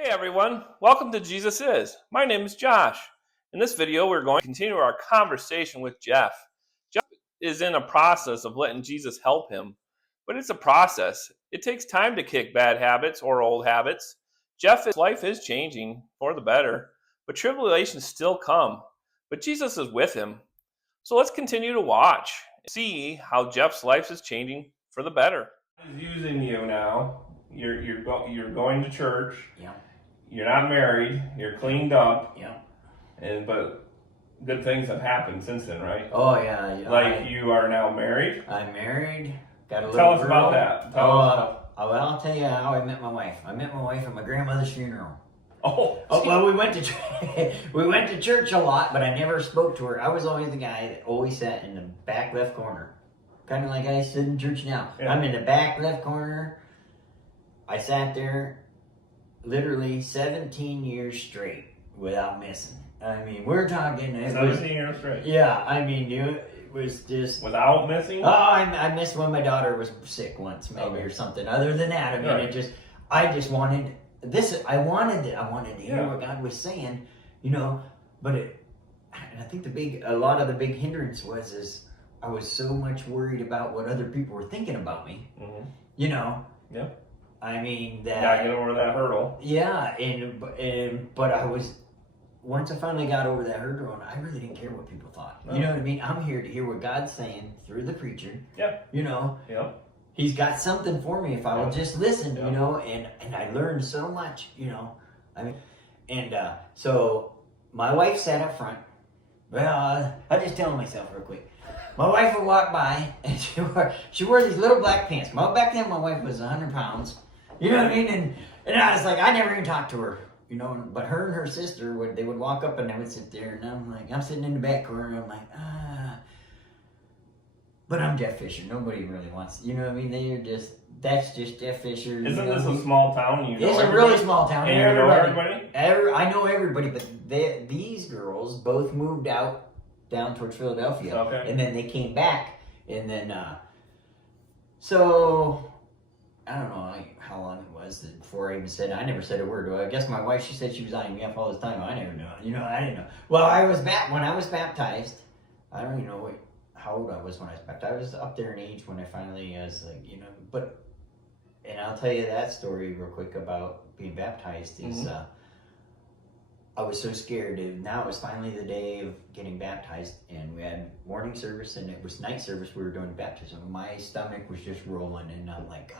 Hey everyone, welcome to Jesus Is. My name is Josh. In this video, we're going to continue our conversation with Jeff. Jeff is in a process of letting Jesus help him, but it's a process. It takes time to kick bad habits or old habits. Jeff's life is changing for the better, but tribulations still come. But Jesus is with him. So let's continue to watch, see how Jeff's life is changing for the better. He's using you now. You're going to church. Yeah. You're not married. You're cleaned up. Yeah. But good things have happened since then, right? Oh yeah. Like you are now married. I'm married. Got a little Tell us girl. about that. Well, I'll tell you how I met my wife. I met my wife at my grandmother's funeral. Oh. Well, we went to church a lot, but I never spoke to her. I was always the guy that always sat in the back left corner, kind of like I sit in church now. Yeah. I'm in the back left corner. I sat there literally 17 years straight without missing. I mean, we're talking. 17 years straight. Yeah, I mean, it was just Without missing? Oh, I missed when my daughter was sick once, maybe, or something. Other than that, I mean, I just wanted this. I wanted to hear what God was saying, But and I think a lot of the big hindrance is I was so much worried about what other people were thinking about me. Mm-hmm. Yeah. I mean that. Gotta get over that hurdle. Yeah, but I was. Once I finally got over that hurdle, and I really didn't care what people thought. No. You know what I mean? I'm here to hear what God's saying through the preacher. Yeah. Yeah. He's got something for me if I will just listen, Yeah. and I learned so much, so my wife sat up front. Well, I'll just tell myself real quick. My wife would walk by, and she wore these little black pants. Back then, my wife was 100 pounds. You know what I mean? And I was like, I never even talked to her. But her and her sister they would walk up and they would sit there, and I'm sitting in the back corner, and I'm like, But I'm Jeff Fisher. Nobody really wants, you know what I mean? That's just Jeff Fisher. Isn't this a small town? It's a really small town. And you know everybody? I know everybody, but these girls both moved down towards Philadelphia. Okay. And then they came back, and then, so I don't know how long it was before I even said. I never said a word. Well, I guess my wife. She said she was eyeing me up all this time. I never know. I didn't know. Well, when I was baptized. I don't even know how old I was when I was baptized. I was up there in age when I finally was like, But, and I'll tell you that story real quick about being baptized. Is I was so scared. Now it was finally the day of getting baptized, and we had morning service, and it was night service. We were doing baptism. My stomach was just rolling, and I'm like, God,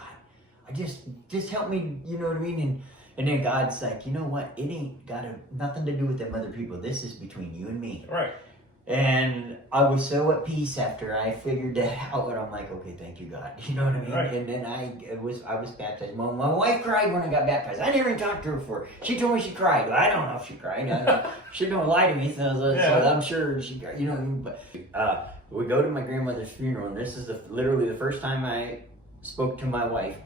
I just help me. You know what I mean? And then God's like, you know what? It ain't got nothing to do with them other people. This is between you and me. Right. And I was so at peace after I figured that out, and I'm like, okay, thank you, God. You know what I mean? Right. And then I was baptized. My wife cried when I got baptized. I never even talked to her before. She told me she cried. Well, I don't know if she cried. I don't, she don't lie to me, so I'm sure she cried. You know what I mean? But we go to my grandmother's funeral, and this is literally the first time I spoke to my wife.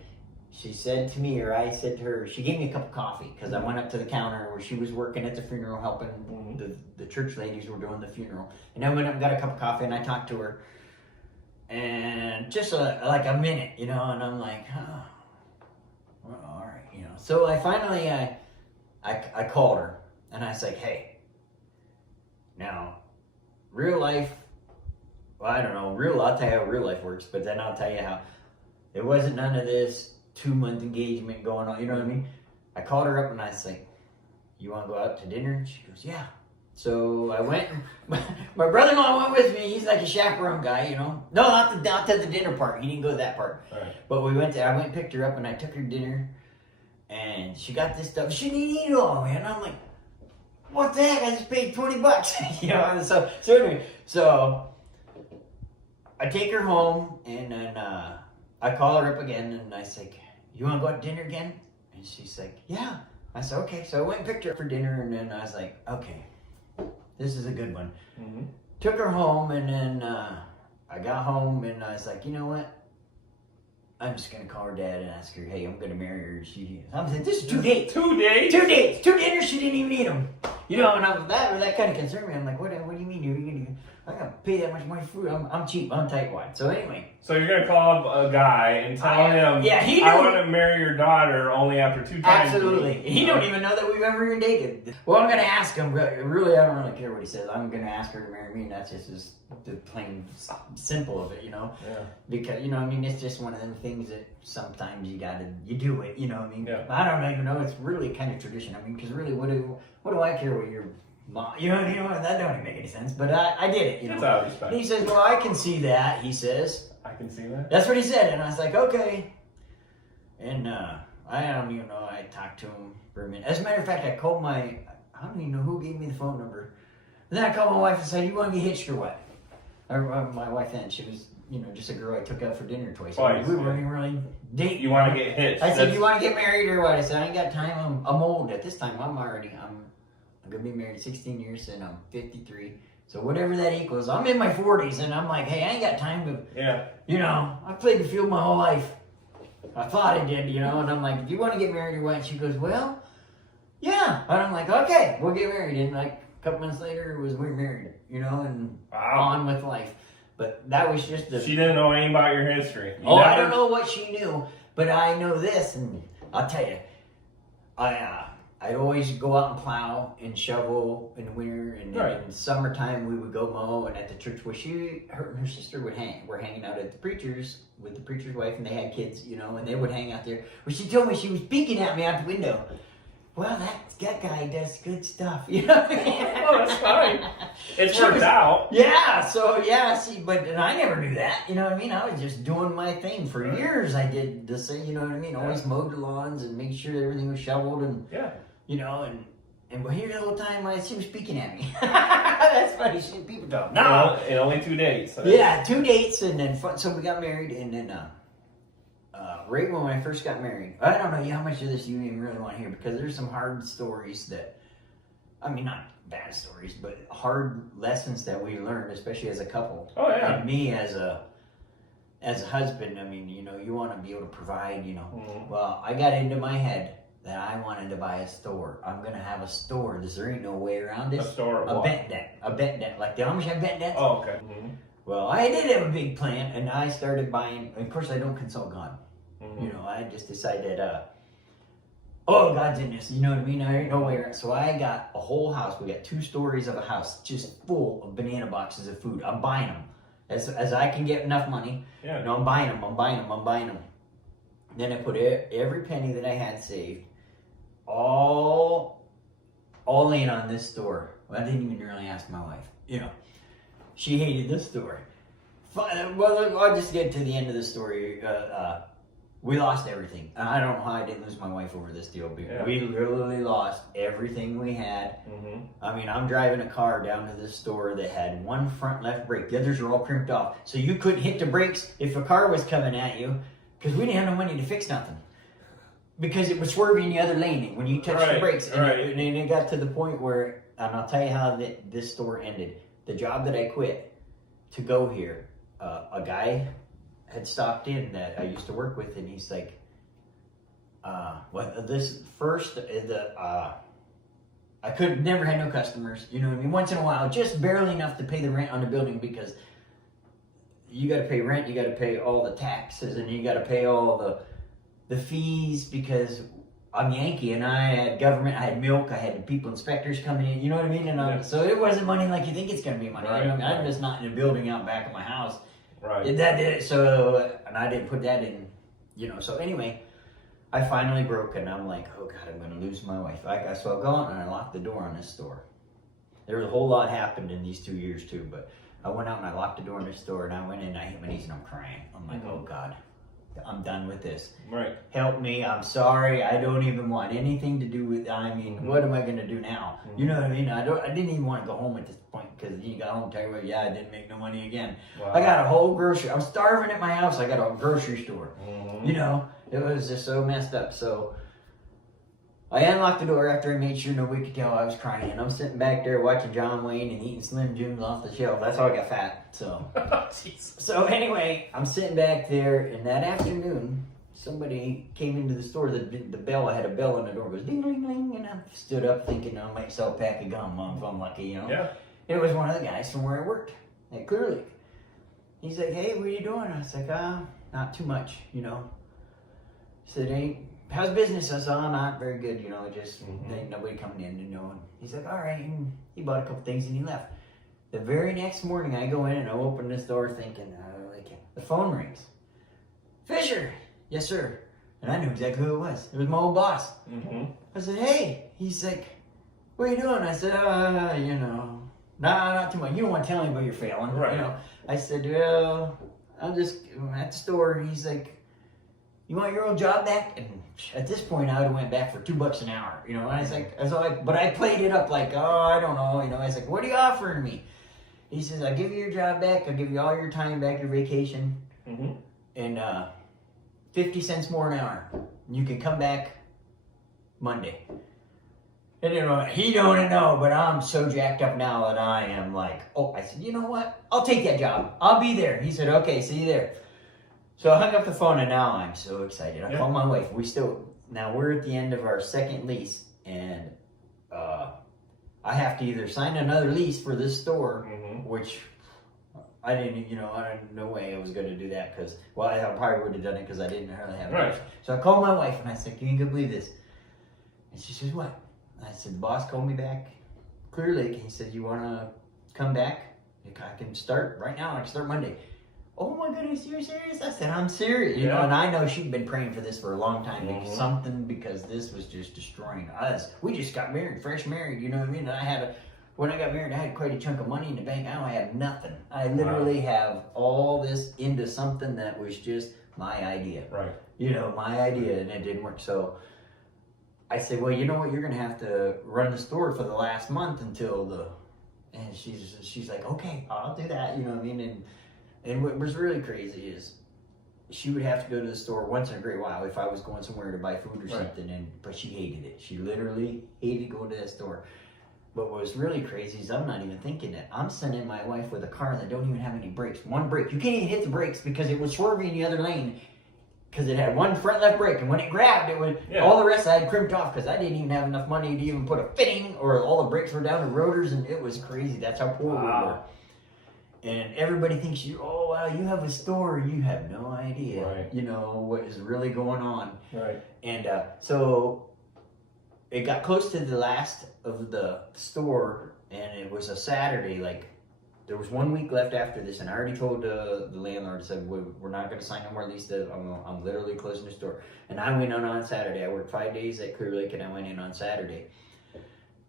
She said to me, or I said to her, she gave me a cup of coffee because I went up to the counter where she was working at the funeral, helping the church ladies were doing the funeral. And I went up and got a cup of coffee, and I talked to her. And just like a minute, and I'm like, well, all right, So I finally, I called her, and I was like, hey, now, real life, well, I don't know, I'll tell you how real life works, but then I'll tell you how there wasn't none of this 2-month engagement going on, you know what I mean? I called her up and I was like, you want to go out to dinner? And she goes, yeah. So I went, my brother-in-law went with me. He's like a chaperone guy, No, not to the dinner part. He didn't go to that part. Right. But I went and picked her up, and I took her to dinner, and she got this stuff. She didn't eat it all, man. I'm like, what the heck? I just paid $20. And so anyway, so I take her home, and then I call her up again, and I say, you want to go out to dinner again? And she's like, yeah. I said, okay. So I went and picked her up for dinner, and then I was like, okay, this is a good one. Mm-hmm. Took her home, and then I got home, and I was like, you know what? I'm just going to call her dad and ask her, hey, I'm going to marry her. I'm like, this is 2 dates. 2 dates? 2 dates. 2 dinners, she didn't even eat them. And that kind of concerned me. I'm like, what do you mean? pay that much money for food. I'm cheap. I'm tightwad. So anyway. So you're gonna call up a guy and tell him, yeah, he I knew. want to marry your daughter only after 2 times. Absolutely. He don't even know that we've ever even dated. Well, I'm gonna ask him. But really, I don't really care what he says. I'm gonna ask her to marry me, and that's just the plain simple of it, Yeah. Because I mean, it's just one of them things that sometimes you do it. I mean, Yeah. I don't even know. It's really kind of tradition. I mean, because really, what do I care what your mom? That don't even make any sense. But I did it. It's out of respect. And he says, "Well, I can see that." He says. I can see that. That's what he said, and I was like, okay. And I don't even know. I talked to him for a minute. As a matter of fact, I called I don't even know who gave me the phone number. And then I called my wife and said, "You want to get hitched or what?" My wife then, she was, just a girl I took out for dinner twice. Twice, We weren't even really dating. You want to get hitched. I said, "You want to get married or what?" I said, "I ain't got time. I'm old at this time. I'm going to be married 16 years and I'm 53. So whatever that equals, I'm in my 40s and I'm like, hey, I ain't got time to, I played the field my whole life. I thought I did, and I'm like, "Do you want to get married or what?" And she goes, "Well, yeah." And I'm like, "Okay, we'll get married." And like a couple months later, we're married, and on with life. But that was just She didn't know anything about your history. I don't know what she knew, but I know this, and I'll tell you, I'd always go out and plow and shovel in the winter, and in summertime we would go mow. And at the church where her and her sister were hanging out at the preacher's with the preacher's wife, and they had kids, and they would hang out there. Well, she told me she was peeking at me out the window. Well, that guy does good stuff, Oh, that's fine. It's worked out. Yeah, and I never knew that, I mean? I was just doing my thing. For years I did the same, you know what I mean? Always mowed the lawns and make sure everything was shoveled and, and here the whole time she was peeking at me. That's funny, people don't know. In only 2 dates. So Yeah, 2 dates, and then, so we got married, and then, right when I first got married, I don't know how much of this you even really want to hear, because there's some hard stories that, I mean, not bad stories, but hard lessons that we learned, especially as a couple. Oh, yeah. And me as a husband, I mean, you want to be able to provide, Mm-hmm. Well, I got into my head that I wanted to buy a store. I'm going to have a store. There ain't no way around this. A store of A what? bet net. A bet net. Like the Amish have bet nets. Oh, okay. Mm-hmm. Well, I did have a big plan, and I started buying. Of course, I don't consult God. Mm-hmm. I just decided, God's in this. You know what I mean? I ain't no way around. So I got a whole house. We got 2 stories of a house just full of banana boxes of food. I'm buying them as I can get enough money. Yeah. I'm buying them. Then I put every penny that I had saved, all in on this store. Well, I didn't even really ask my wife. She hated this store. Well, I'll just get to the end of the story. We lost everything. I don't know how I didn't lose my wife over this deal. But we literally lost everything we had. Mm-hmm. I mean, I'm driving a car down to this store that had one front left brake. The others are all crimped off. So you couldn't hit the brakes if a car was coming at you, because we didn't have no money to fix nothing. Because it was swerving the other lane when you touched the brakes. And it got to the point where, and I'll tell you how this store ended. The job that I quit to go here, a guy had stopped in that I used to work with, and he's like, I never had no customers, you know what I mean? Once in a while, just barely enough to pay the rent on the building, because you got to pay rent, you got to pay all the taxes, and you got to pay all the fees, because I'm Yankee, and I had government, I had milk, I had people, inspectors coming in, you know what I mean? And so it wasn't money like you think it's going to be money. I'm just not in a building out back of my house. Right. That did it. So, and I didn't put that in, So anyway, I finally broke, and I'm like, oh God, I'm going to lose my wife. So I go out and I locked the door on this store. There was a whole lot happened in these 2 years too, but I went out and I locked the door in this store, and I went in and I hit my knees and I'm crying. I'm like, oh God, I'm done with this. Right. Help me. I'm sorry. I don't even want anything to do with, what am I going to do now? Mm-hmm. You know what I mean? I didn't even want to go home at this point, because you got home and tell you, I didn't make no money again. Wow. I got a whole I'm starving at my house. I got a grocery store. Mm-hmm. It was just so messed up. So I unlocked the door after I made sure nobody could tell I was crying. And I'm sitting back there watching John Wayne and eating Slim Jims off the shelf. That's how I got fat. So, so anyway, I'm sitting back there, and that afternoon, somebody came into the store. The bell, I had a bell on the door, goes ding, ding, ding, and I stood up thinking I might sell a pack of gum if I'm lucky, Yeah. It was one of the guys from where I worked. at Clear Lake. He's like, hey, what are you doing? I was like, not too much, you know. He said, hey, how's business? I said, not very good, you know, just ain't nobody coming in, you know. And he's like, all right. And he bought a couple things and he left. The very next morning, I go in and I open this door thinking, the phone rings. Fisher, yes, sir. And I knew exactly who it was. It was my old boss. I said, hey. He's like, what are you doing? I said, you know, not too much. You don't want to tell anybody you're failing, Right. You know. I said, well, I'm at the store. And he's like, you want your old job back? And at this point, I would have went back for $2 an hour, you know. And I was like, but I played it up like, I don't know, you know. I was like, what are you offering me? He says, I'll give you your job back. I'll give you all your time back, your vacation, and 50 cents more an hour. You can come back Monday. And you know, he don't know, but I'm so jacked up now that I am like, I said, you know what? I'll take that job. I'll be there. He said, okay, see you there. So I hung up the phone, and now I'm so excited. I called my wife. Now we're at the end of our second lease, and I have to either sign another lease for this store, which I didn't, you know, no way I was going to do that because, well, I probably would have done it because I didn't really have much. So I called my wife and I said, can you believe this? And she says, what? I said, the boss called me back Clear Lake. He said, you want to come back? I can start right now. I can start Monday. Oh my goodness, you're serious? I said, I'm serious. You know, and I know she'd been praying for this for a long time because this was just destroying us. We just got married, fresh married, you know what I mean? And when I got married, I had quite a chunk of money in the bank. Now I have nothing. I literally have all this into something that was just my idea. Right. You know, my idea, and it didn't work. So I said, well, you know what? You're going to have to run the store for the last month and she's like, okay, I'll do that. You know what I mean? And what was really crazy is she would have to go to the store once in a great while if I was going somewhere to buy food or something, but she hated it. She literally hated going to that store. But what was really crazy is I'm not even thinking that. I'm sending my wife with a car that don't even have any brakes. One brake. You can't even hit the brakes because it was swerving in the other lane because it had one front left brake. And when it grabbed, it was all the rest I had crimped off because I didn't even have enough money to even put a fitting, or all the brakes were down to rotors, and it was crazy. That's how poor we were. And everybody thinks you have a store. You have no idea, you know, what is really going on. Right. And so it got close to the last of the store, and it was a Saturday. Like, there was 1 week left after this, and I already told the landlord, said, we're not going to sign no more lease. I'm literally closing the store. And I went on Saturday. I worked 5 days at Clear Lake, and I went in on Saturday.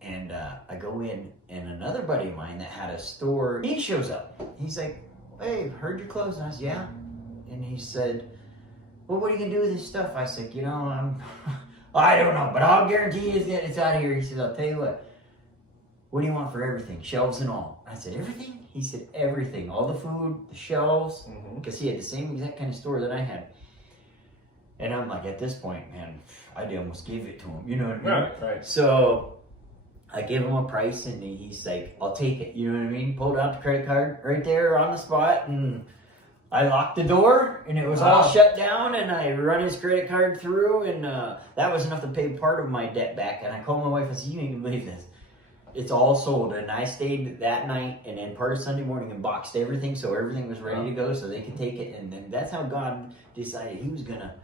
And I go in, and another buddy of mine that had a store, he shows up. He's like, hey, heard you're closing. I said, yeah. And he said, well, what are you going to do with this stuff? I said, you know, I don't know, but I'll guarantee you it's out of here. He said, I'll tell you what do you want for everything? Shelves and all. I said, everything? He said, everything. All the food, the shelves, because he had the same exact kind of store that I had. And I'm like, at this point, man, I almost gave it to him. You know what I mean? Right. So I gave him a price, and he's like, I'll take it. You know what I mean? Pulled out the credit card right there on the spot, and I locked the door, and it was all shut down, and I run his credit card through, and that was enough to pay part of my debt back. And I called my wife and said, you ain't gonna believe this. It's all sold. And I stayed that night and then part of Sunday morning and boxed everything so everything was ready to go so they could take it. And then that's how God decided he was gonna,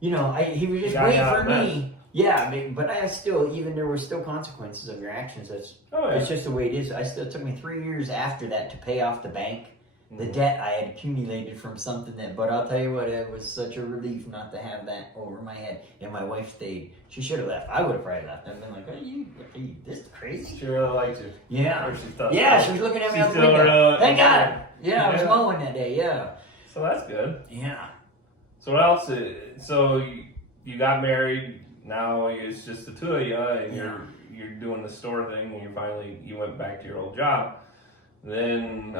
you know, he was just waiting for me. Yeah, but I still, even there were still consequences of your actions. It's just the way it is. It took me 3 years after that to pay off the bank. The debt I had accumulated from something but I'll tell you what, it was such a relief not to have that over my head. And my wife stayed. She should have left. I would have probably left. I've been like, are you this crazy? She really liked you. Yeah. She was looking at me out the window. Thank God. Yeah, I was mowing that day, So that's good. Yeah. So what else? So you got married. Now it's just the two of you, and you're doing the store thing, and you went back to your old job. Then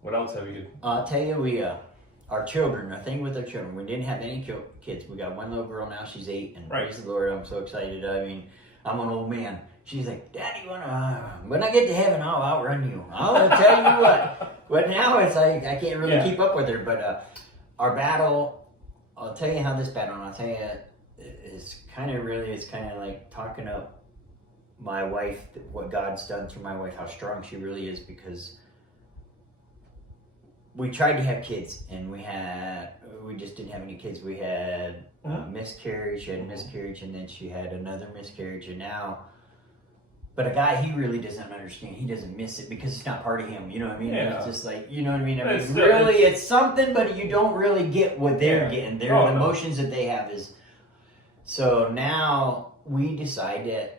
what else have you done? I'll tell you, our children, the thing with our children, we didn't have any kids. We got one little girl now, she's 8, and praise the Lord, I'm so excited. I mean, I'm an old man. She's like, Daddy, when I get to heaven, I'll outrun you. I'll tell you what. But now it's like, I can't really keep up with her. But our battle, I'll tell you how this battle, and I'll tell you, it's kind of like talking up my wife, what God's done through my wife, how strong she really is, because we tried to have kids, and we just didn't have any kids. We had miscarriage. She had a miscarriage, and then she had another miscarriage, and now. But a guy, he really doesn't understand. He doesn't miss it because it's not part of him. You know what I mean? Yeah. It's just like, you know what I mean? I mean, It's really, it's something, but you don't really get what they're getting. The emotions that they have is. So now we decide that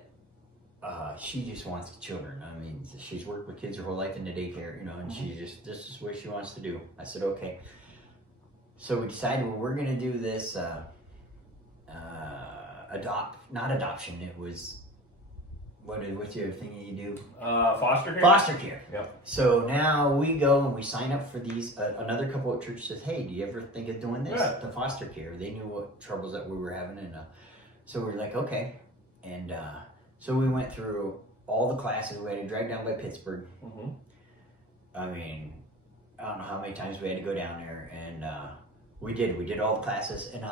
she just wants children. I mean, she's worked with kids her whole life in the daycare, you know, and this is what she wants to do. I said, okay. So we decided, well, we're going to do this not adoption. It was. What's the other thing you do? Foster care? Foster care. Yep. So now we go and we sign up for these. Another couple of churches says, hey, do you ever think of doing this? Yeah. The foster care. They knew what troubles that we were having. And so we were like, okay. And so we went through all the classes. We had to drive down by Pittsburgh. Mm-hmm. I mean, I don't know how many times we had to go down there. And we did. We did all the classes. And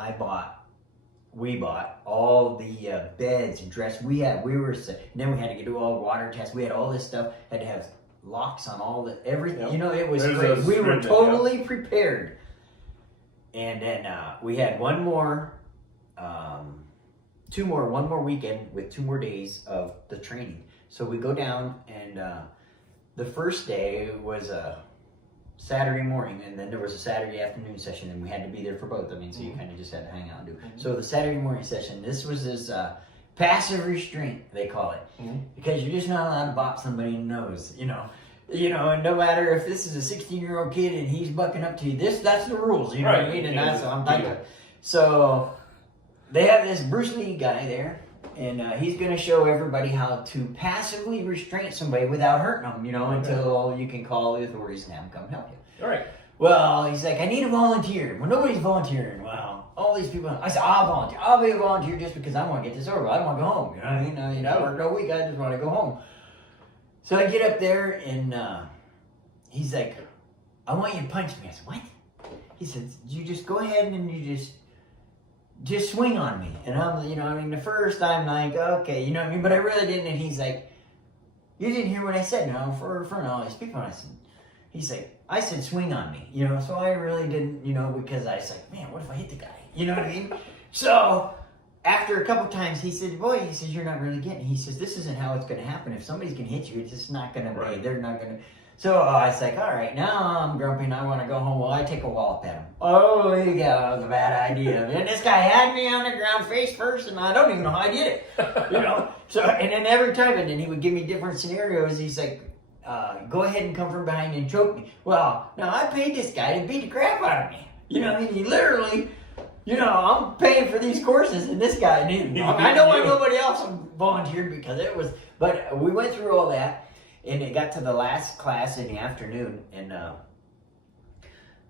we bought all the beds and dress. And then we had to do all the water tests. We had all this stuff. Had to have locks on everything. Yep. You know, it was great. We were totally prepared. And then we had one more weekend with 2 more days of the training. So we go down, and the first day was Saturday morning, and then there was a Saturday afternoon session, and we had to be there for both. I mean, so you kind of just had to hang out and do. So the Saturday morning session, this was this passive restraint, they call it, because you're just not allowed to bop somebody in the nose, you know, and no matter if this is a 16-year-old kid and he's bucking up to you, that's the rules, you know what I mean? And that's what I'm thinking. So they have this Bruce Lee guy there, and he's going to show everybody how to passively restrain somebody without hurting them, you know, until you can call the authorities and have them come help you. All right. Well, he's like, I need a volunteer. Well, nobody's volunteering. Well, all these people. I said, I'll volunteer. I'll be a volunteer just because I want to get this over. I don't want to go home. You know what I mean? I worked all week. I just want to go home. So I get up there, and he's like, I want you to punch me. I said, what? He said, you just go ahead and you just swing on me. And I'm, you know, I mean, the first I'm like, okay, you know what I mean? But I really didn't. And he's like, you didn't hear what I said, no, for all these people. And I said, he's like, I said, swing on me, you know? So I really didn't, you know, because I was like, man, what if I hit the guy? You know what I mean? So after a couple times, he said, boy, he says, you're not really getting it. He says, this isn't how it's going to happen. If somebody's going to hit you, it's just not going to be, they're not going to. So I was like, all right, now I'm grumpy and I want to go home. Well, I take a wallop at him. Oh, you got that was a bad idea. And this guy had me on the ground face first, and I don't even know how I did it. You know? So, and then every time, and then he would give me different scenarios. He's like, go ahead and come from behind and choke me. Well, now I paid this guy to beat the crap out of me. You know what I mean? He literally, you know, I'm paying for these courses, and this guy didn't. I know why nobody else volunteered because it was, but we went through all that. And it got to the last class in the afternoon, and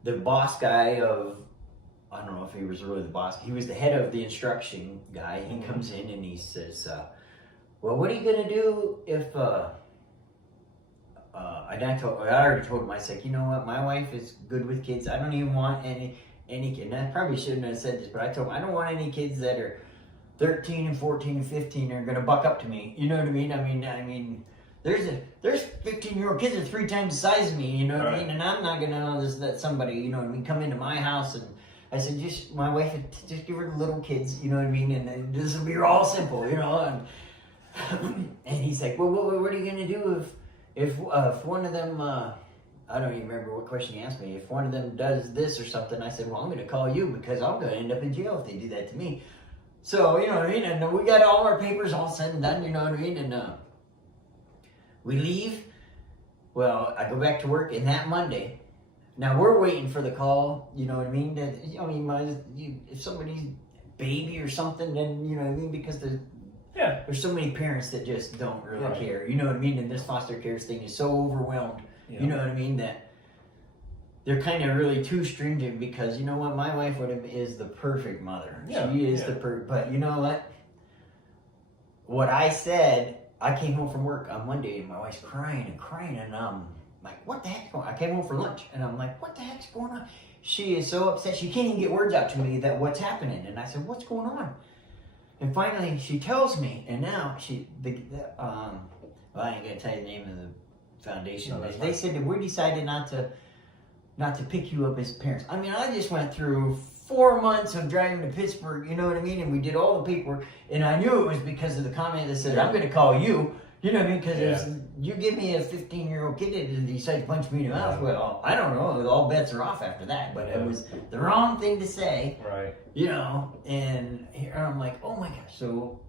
the boss guy I don't know if he was really the boss, he was the head of the instruction guy. He comes in and he says, well, what are you going to do if, I already told him, I said, you know what, my wife is good with kids. I don't even want any kid. And I probably shouldn't have said this, but I told him, I don't want any kids that are 13 and 14 and 15 are going to buck up to me. You know what I mean? I mean, there's 15-year-old kids that are 3 times the size of me, you know what I mean? And I'm not going to let somebody, you know what I mean, come into my house. And I said, my wife, just give her the little kids, you know what I mean? And this will be all simple, you know? And he's like, well, what are you going to do if one of them, I don't even remember what question he asked me, if one of them does this or something? I said, well, I'm going to call you because I'm going to end up in jail if they do that to me. So, you know what I mean? And we got all our papers all said and done, you know what I mean? And we leave. Well, I go back to work, and that Monday, now we're waiting for the call, you know what I mean? If somebody's baby or something, then, you know what I mean? Because there's so many parents that just don't really care, you know what I mean? And this foster care thing is so overwhelmed, you know what I mean? That they're kind of really too stringent because, you know what? My wife is the perfect mother. Yeah, she is the perfect, but you know what? What I said, I came home from work on Monday and my wife's crying, and I'm like, what the heck's going on? I came home for lunch and I'm like, what the heck's going on? She is so upset. She can't even get words out to me that what's happening. And I said, what's going on? And finally she tells me, and now well, I ain't going to tell you the name of the foundation. They said that we decided not to not to pick you up as parents. I mean, I just went through 4 months of driving to Pittsburgh, you know what I mean? And we did all the paperwork, and I knew it was because of the comment that said, I'm going to call you. You know what I mean? Because you give me a 15-year-old kid that decides to punch me in the mouth, well, I don't know. All bets are off after that. But it was the wrong thing to say. Right. You know, and here I'm like, oh my gosh. So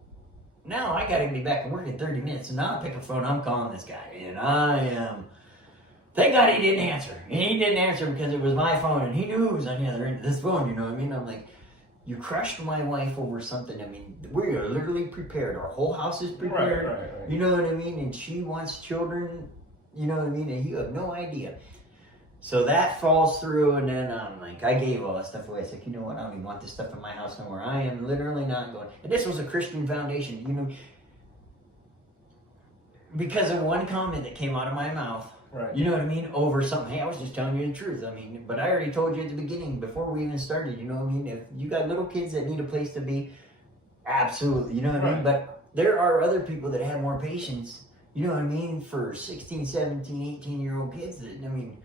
now I got to be back to work in 30 minutes. So now I pick up the phone. I'm calling this guy. And I am... Thank God he didn't answer. And he didn't answer because it was my phone. And he knew who was on the other end of this phone. You know what I mean? I'm like... You crushed my wife over something. I mean, we are literally prepared. Our whole house is prepared. Right. You know what I mean? And she wants children. You know what I mean? And you have no idea. So that falls through, and then I'm like, I gave all that stuff away. I said, you know what? I don't even want this stuff in my house no more. I am literally not going. And this was a Christian foundation. You know, because of one comment that came out of my mouth. Right. You know what I mean? Over something. Hey, I was just telling you the truth. I mean, but I already told you at the beginning, before we even started, you know what I mean? If you got little kids that need a place to be, absolutely, you know what I mean? But there are other people that have more patience, you know what I mean, for 16, 17, 18-year-old kids that, I mean,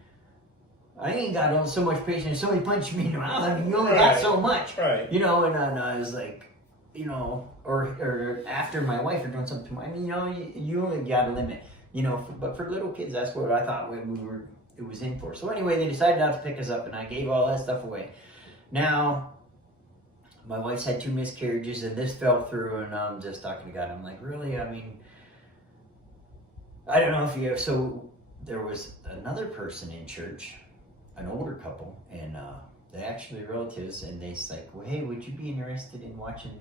I ain't got so much patience. Somebody punched me in the mouth. I mean, you only got so much. Right. You know, and I was like, you know, or after my wife or doing something to me, I mean, you know, you only got a limit. You know, but for little kids, that's what I thought it was in for. So anyway, they decided not to pick us up, and I gave all that stuff away. Now, my wife's had 2 miscarriages, and this fell through, and I'm just talking to God. I'm like, really? I mean, I don't know if you... So there was another person in church, an older couple, and they're actually relatives, and they're like, well, hey, would you be interested in watching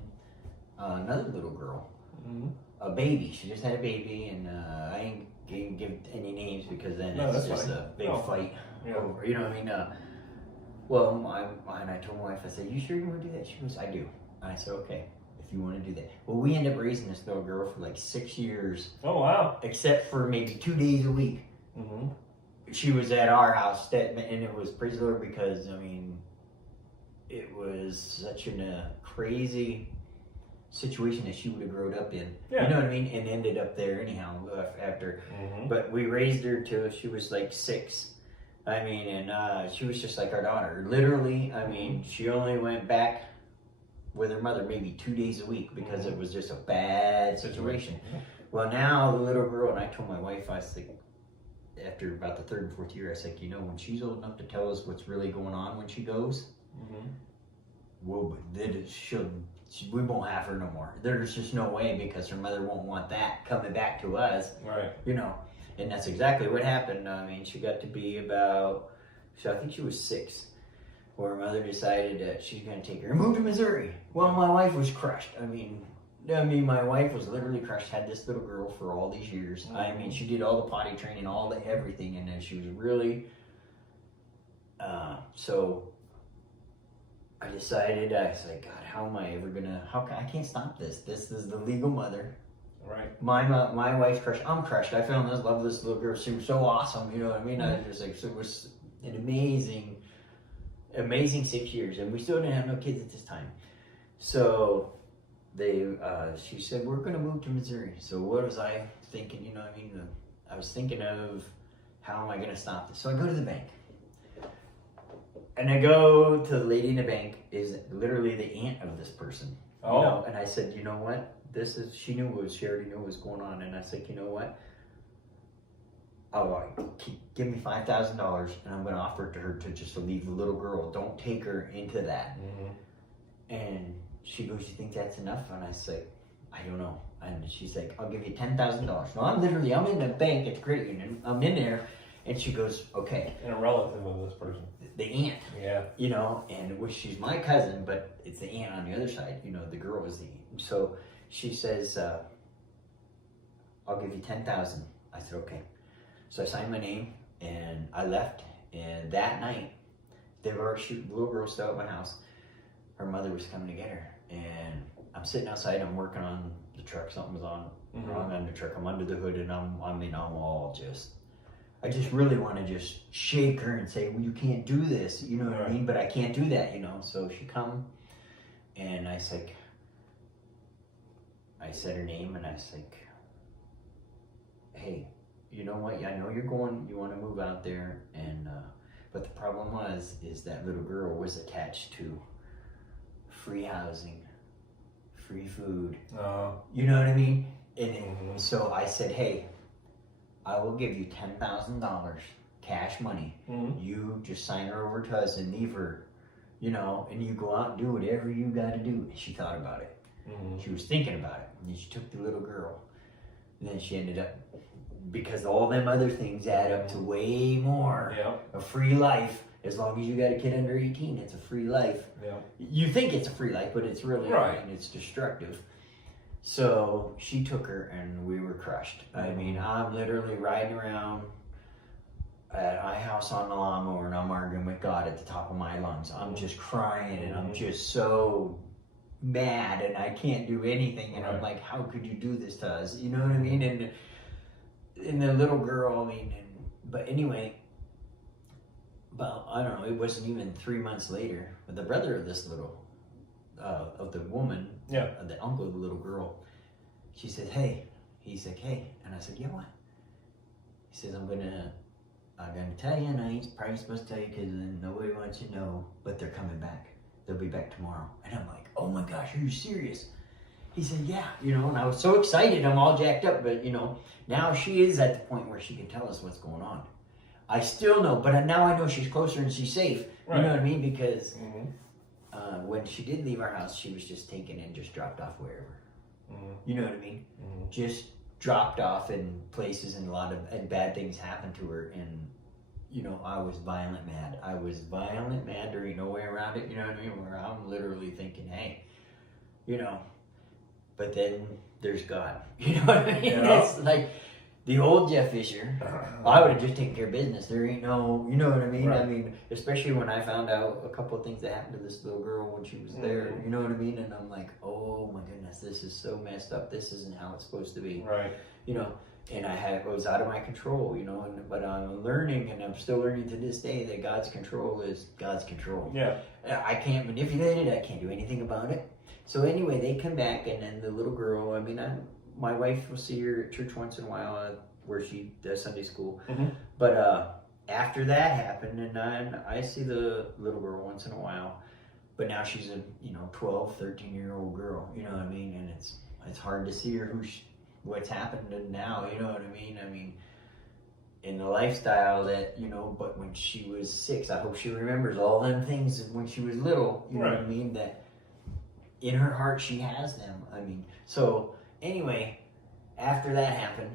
another little girl? Mm-hmm. A baby. She just had a baby, and I ain't gonna give any names because then it's just a big fight over. You know what I mean? And I told my wife, I said, "You sure you want to do that?" She goes, "I do." And I said, "Okay, if you want to do that." Well, we ended up raising this little girl for like 6 years. Oh wow! Except for maybe 2 days a week. Mm-hmm. She was at our house, and it was, praise the Lord, because I mean, it was such a crazy situation that she would have grown up in, you know what I mean, and ended up there anyhow after. But we raised her till she was like 6. I mean, and she was just like our daughter. Literally, I mean, she only went back with her mother maybe 2 days a week because it was just a bad situation. Well, now the little girl, and I told my wife, I was like, after about the 3rd and 4th year, I was like, you know, when she's old enough to tell us what's really going on when she goes, we won't have her no more. There's just no way, because her mother won't want that coming back to us. Right. You know, and that's exactly what happened. I mean, she got to be about, so I think she was 6, where her mother decided that she's going to take her and move to Missouri. Well, my wife was crushed. I mean, my wife was literally crushed. Had this little girl for all these years. I mean, she did all the potty training, all the everything, and then she was really, so I decided, I was like, God, how am I ever gonna, I can't stop this. This is the legal mother. Right. My wife's crushed. I'm crushed. I fell in love with this little girl. She was so awesome. You know what I mean? I was just like, so it was an amazing 6 years. And we still didn't have no kids at this time. So she said, we're going to move to Missouri. So what was I thinking? You know what I mean? I was thinking of, how am I going to stop this? So I go to the bank. And I go to the lady in the bank, is literally the aunt of this person. Oh. You know? And I said, you know what? She already knew what was going on. And I said, you know what? Give me $5,000 and I'm going to offer it to her to just leave the little girl. Don't take her into that. And she goes, you think that's enough? And I said, I don't know. And she's like, I'll give you $10,000. No, I'm in the bank at the credit union. I'm in there. And she goes, okay. And a relative of this person. The aunt. Yeah. You know, and she's my cousin, but it's the aunt on the other side. You know, the girl is the aunt. So she says, I'll give you $10,000. I said, okay. So I signed my name and I left. And that night, the little girl still at my house. Her mother was coming to get her. And I'm sitting outside. I'm working on the truck. Something was wrong on the truck. I'm under the hood, and I'm all just. I just really want to just shake her and say, well, you can't do this, you know what I mean? But I can't do that, you know? So she come, and I said her name, and I was like, hey, you know what? I know you want to move out there, and But the problem is that little girl was attached to free housing, free food. You know what I mean? And so I said, hey, I will give you $10,000 cash money. You just sign her over to us and leave her, you know, and you go out and do whatever you got to do. And she thought about it. She was thinking about it. And then she took the little girl. And then she ended up, because all them other things add up to way more. A free life. As long as you got a kid under 18, it's a free life. You think it's a free life, but it's really, I mean, it's destructive. So she took her and we were crushed. I mean, I'm literally riding around at my house on the lawnmower and I'm arguing with God at the top of my lungs. I'm just crying and I'm just so mad and I can't do anything. And I'm like, how could you do this to us? You know what I mean? And the little girl, I mean, but anyway, about, I don't know, it wasn't even 3 months later, but the brother of this little, of the woman, the uncle of the little girl, she said, hey, he's like, hey, and I said, yeah, what? He says, I'm gonna tell you, and I ain't probably supposed to tell you because nobody wants you to know, but they're coming back. They'll be back tomorrow. And I'm like, oh my gosh, are you serious? He said, yeah, you know, and I was so excited, I'm all jacked up, but you know, now she is at the point where she can tell us what's going on. I still know, but now I know she's closer and she's safe. You know what I mean? Because when she did leave our house, she was just taken and just dropped off wherever. You know what I mean? Just dropped off in places, and and bad things happened to her. And you know, I was violent mad. I was violent mad. There ain't no way around it. You know what I mean? Where I'm literally thinking, hey, you know. But then there's God. You know what I mean? It's like. The old Jeff Fisher, I would have just taken care of business. There ain't no, you know what I mean? I mean, especially when I found out a couple of things that happened to this little girl when she was there, you know what I mean? And I'm like, oh my goodness, this is so messed up. This isn't how it's supposed to be. You know, and it was out of my control, you know, but I'm learning, and I'm still learning to this day that God's control is God's control. I can't manipulate it. I can't do anything about it. So anyway, they come back, and then the little girl, I mean, my wife will see her at church once in a while where she does Sunday school. But after that happened, and then I see the little girl once in a while. But now she's a 12, 13-year-old girl. You know what I mean? And it's hard to see her what's happened to now. You know what I mean? I mean, in the lifestyle that, you know, but when she was 6, I hope she remembers all them things when she was little. You know what I mean? That in her heart she has them. I mean, so... Anyway, after that happened,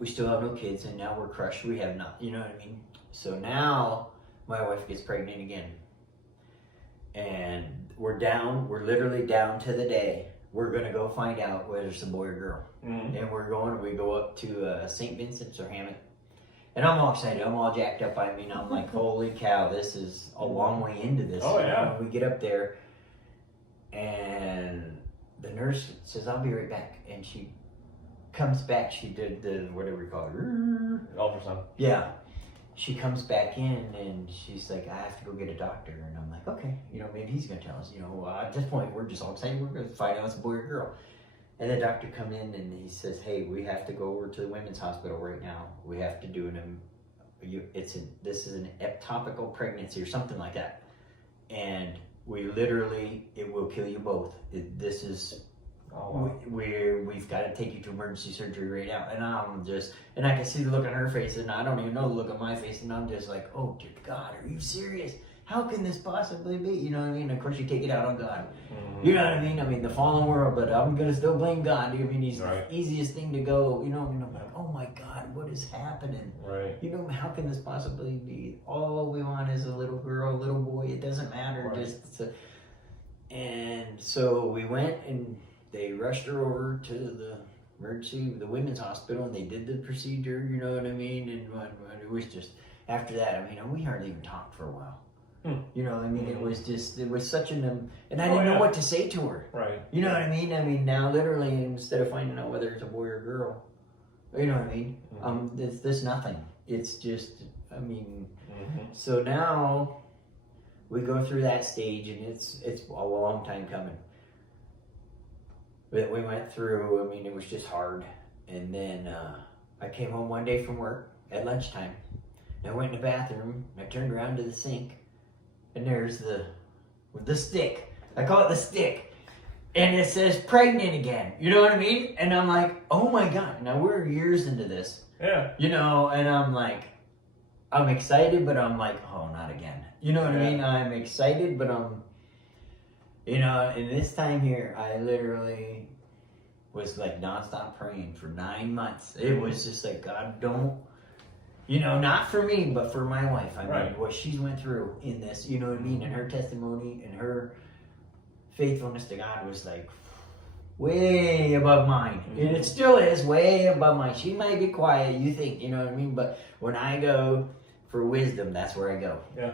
we still have no kids, and now we're crushed. We have not, you know what I mean? So now my wife gets pregnant again. And we're literally down to the day. We're going to go find out whether it's a boy or girl. And we go up to St. Vincent's or Hammond. And I'm all excited. I'm all jacked up. I mean, I'm like, holy cow, this is a long way into this. We get up there, and the nurse says, I'll be right back. And she comes back. She did the, whatever we call it, ultrasound. Yeah. She comes back in and she's like, I have to go get a doctor. And I'm like, okay, you know, maybe he's going to tell us. You know, at this point, we're just all excited. We're going to find out it's a boy or girl. And the doctor come in and he says, hey, we have to go over to the women's hospital right now. We have to do this is an ectopical pregnancy or something like that. And it will kill you both. We've got to take you to emergency surgery right now. And I can see the look on her face, and I don't even know the look on my face, and I'm just like, oh dear God, are you serious? How can this possibly be? You know what I mean? Of course you take it out on God. You know what I mean? I mean, the fallen world, but I'm going to still blame God. I mean, he's the easiest thing to go, you know, I'm like, oh my God, what is happening? You know, how can this possibly be? All we want is a little girl, a little boy, it doesn't matter. And so we went, and they rushed her over to the women's hospital, and they did the procedure, you know what I mean? And it was just, after that, I mean, we hardly even talked for a while. You know, I mean, it was such and I didn't know what to say to her. You know what I mean? I mean, now literally, instead of finding out whether it's a boy or girl, you know what I mean? There's nothing. It's just, I mean, so now we go through that stage, and it's a long time coming. But we went through, I mean, it was just hard. And then I came home one day from work at lunchtime, And I went in the bathroom, and I turned around to the sink, and there's the stick. I call it the stick. And it says pregnant again. You know what I mean? And I'm like, oh my God. Now we're years into this. Yeah. You know, and I'm like, I'm excited, but I'm like, oh, not again. You know what I mean? I'm excited, but I'm, you know, and this time here, I literally was like nonstop praying for 9 months. It was just like, God, don't, you know, not for me, but for my wife. I mean, what she's went through in this, you know what I mean? And her testimony and her faithfulness to God was like way above mine. And it still is way above mine. She might be quiet, you think, you know what I mean? But when I go for wisdom, that's where I go. Yeah.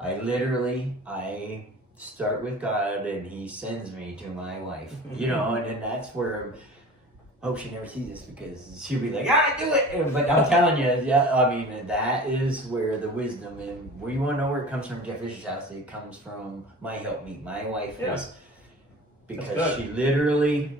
I start with God, and He sends me to my wife, you know, and then that's where, I hope she never sees this, because she'll be like, do it. But I'm telling you, yeah, I mean, that is where the wisdom, and we want to know where it comes from. Jeff Fisher's house, it comes from my helpmeet, my wife, because she literally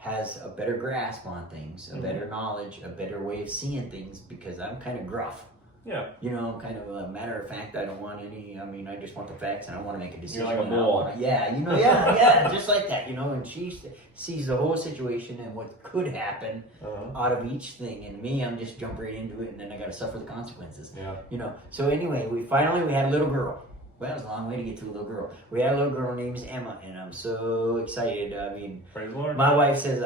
has a better grasp on things, a better knowledge, a better way of seeing things, because I'm kind of gruff. Yeah. You know, I'm kind of a matter of fact. I don't want any, I mean, I just want the facts, and I want to make a decision. You're like a bull. Yeah, you know, yeah, just like that, you know, and she sees the whole situation and what could happen out of each thing. And me, I'm just jump right into it, and then I got to suffer the consequences. Yeah. You know, so anyway, we had a little girl. Well, it was a long way to get to a little girl. We had a little girl named Emma, and I'm so excited. I mean, praise the Lord. My wife says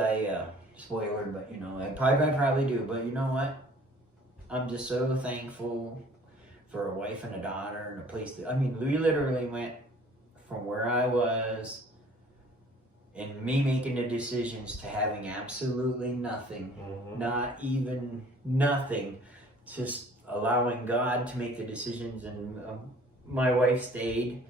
spoiler, but you know, I probably do. But you know what? I'm just so thankful for a wife and a daughter and a place that, I mean, we literally went from where I was and me making the decisions to having absolutely nothing, not even nothing, just allowing God to make the decisions. And my wife stayed.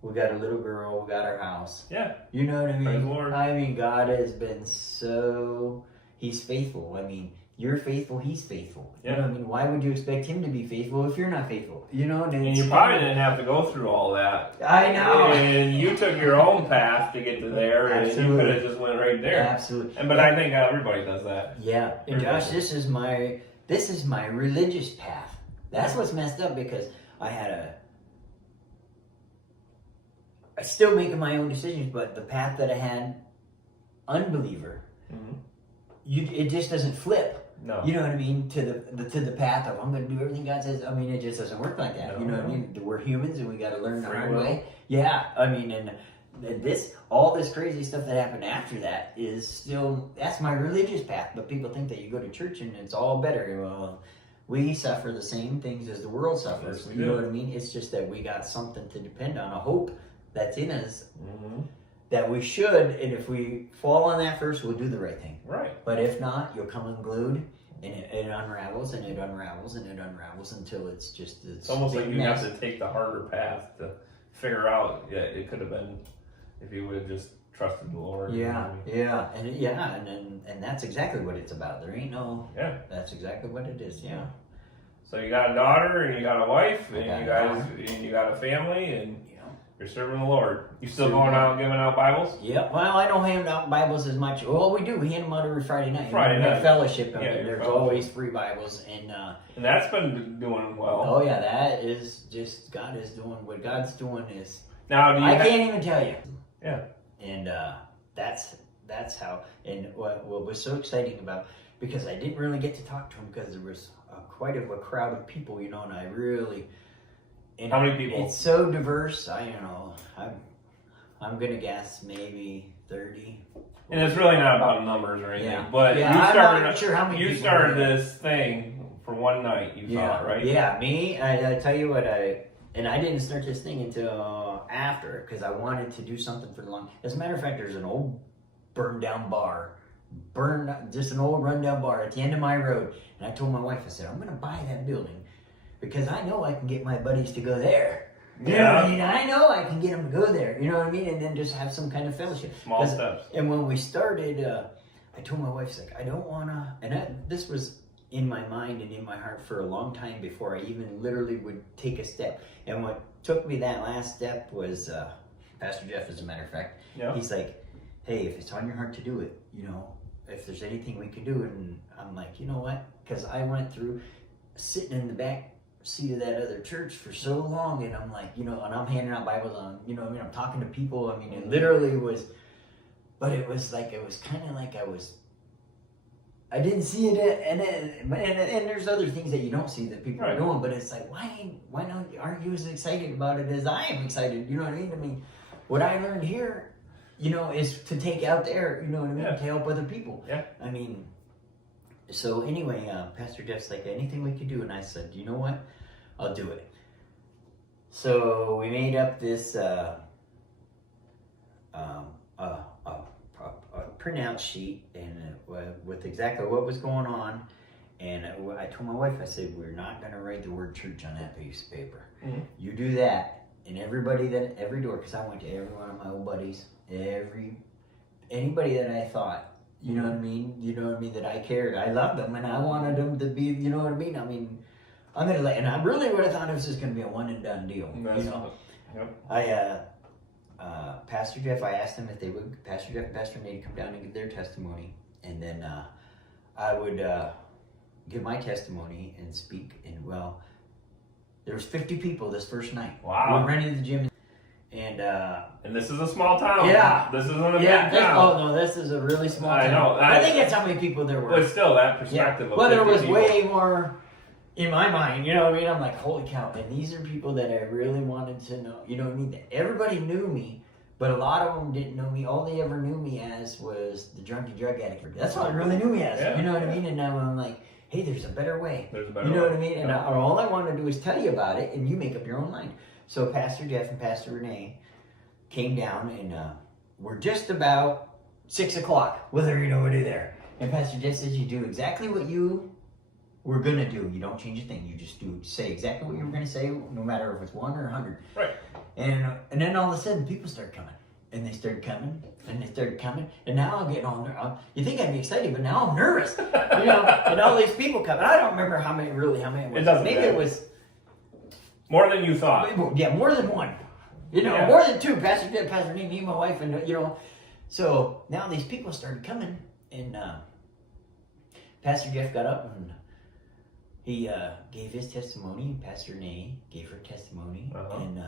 We got a little girl. We got our house. Yeah. You know what I mean? Praise the Lord. I mean, God has been so, He's faithful. I mean, you're faithful, He's faithful. Yeah. You know what I mean? Why would you expect Him to be faithful if you're not faithful? You know, and you probably didn't have to go through all that. I know. And you took your own path to get to there, Absolutely. and you could have just went right there. Absolutely. But I think everybody does that. Yeah. And Josh, this is my religious path. That's what's messed up, because I still making my own decisions, but the path that I had, unbeliever, it just doesn't flip. No. You know what I mean? To the path of, I'm going to do everything God says. I mean, it just doesn't work like that. No, you know what I mean? We're humans, and we got to learn the hard will. way. Yeah. I mean, and all this crazy stuff that happened after that is still, that's my religious path. But people think that you go to church and it's all better. Well, we suffer the same things as the world suffers. Yes, you know what I mean? It's just that we got something to depend on, a hope that's in us. That we should, and if we fall on that first, we'll do the right thing. Right. But if not, you'll come unglued, and it unravels, and it unravels, and it unravels until it's just It's almost like you have to take the harder path to figure out. Yeah, it could have been if you would have just trusted the Lord. Yeah, and that's exactly what it's about. There ain't no. Yeah. That's exactly what it is. Yeah. So you got a daughter, and you got a wife, and you got a family, and you're serving the Lord. You still going out and giving out Bibles? Yep. Well, I don't hand out Bibles as much. Well, we do. We hand them out every Friday night. Friday night. Fellowship. There's always free Bibles. And that's been doing well. Oh, yeah. That is just, God is doing, what God's doing is, now, I can't even tell you. Yeah. And that's how, and what was so exciting about, because I didn't really get to talk to him because there was quite a crowd of people, you know, and I really... And how many people? It's so diverse. I don't know. I'm gonna guess maybe 30. And it's really not about numbers or anything. Yeah. But I'm not sure how many. You started this thing for one night. You thought, right? Yeah. Me. I tell you what. I didn't start this thing until after, because I wanted to do something for the long. As a matter of fact, there's an old burned down bar. Just an old rundown bar at the end of my road. And I told my wife, I said, I'm gonna buy that building, because I know I can get my buddies to go there. You know what I mean? I know I can get them to go there. You know what I mean? And then just have some kind of fellowship. Small steps. And when we started, I told my wife, like, I don't want to... And this was in my mind and in my heart for a long time before I even literally would take a step. And what took me that last step was Pastor Jeff, as a matter of fact. Yeah. He's like, hey, if it's on your heart to do it, you know, if there's anything we can do. And I'm like, you know what? Because I went through sitting in the back seat of that other church for so long, and I'm like, and I'm handing out Bibles on, I'm talking to people. I mean, it literally was, but it was like, it was kind of like I didn't see it, and there's other things that you don't see that people are doing, but it's like, why aren't you as excited about it as I am excited? You know what I mean? I mean, what I learned here, is to take out there, you know what I mean, to help other people. Yeah. I mean, so anyway, Pastor Jeff's like, anything we could do, and I said, you know what, I'll do it. So we made up this printout sheet and with exactly what was going on, and I told my wife, I said, we're not going to write the word church on that piece of paper. Mm-hmm. You do that, and every door, because I went to every one of my old buddies, anybody that I thought, you know what I mean, that I cared, I loved them, and I wanted them to be, you know what I mean, I'm going to and I really would have thought it was just going to be a one and done deal, Yep. Pastor Jeff, I asked them if they would, Pastor Jeff and Pastor Nate, come down and give their testimony, and then I would give my testimony and speak, and there was 50 people this first night. Wow. We rented the gym, and this is a small town. Yeah. This isn't a big town. This is a really small town. I know. I think that's how many people there were. But still, that perspective of well, there 50 was people. way more in my mind, you know what I mean? I'm like, holy cow, and these are people that I really wanted to know, you know what I mean? Everybody knew me, but a lot of them didn't know me. All they ever knew me as was the drunky drug addict. That's all they really knew me as, you know what I mean? And now I'm like, hey, there's a better way. There's a better way. You know what I mean? And all I want to do is tell you about it, and you make up your own mind. So Pastor Jeff and Pastor Renee came down, and we're just about 6 o'clock, whether you know what to do there. And Pastor Jeff says, you do exactly what you were going to do. You don't change a thing. You just say exactly what you were going to say, no matter if it's 1 or 100. Right. And then all of a sudden, people start coming. And they started coming, and they started coming, and now I'm getting all nervous. You think I'd be excited, but now I'm nervous. And all these people come. I don't remember how many it was. It doesn't Maybe matter. it was more than you thought. yeah, more than one. More than two. Pastor Jeff, Pastor Nate, me, and my wife, and So now these people started coming, and Pastor Jeff got up and he gave his testimony, and Pastor Nate gave her testimony, and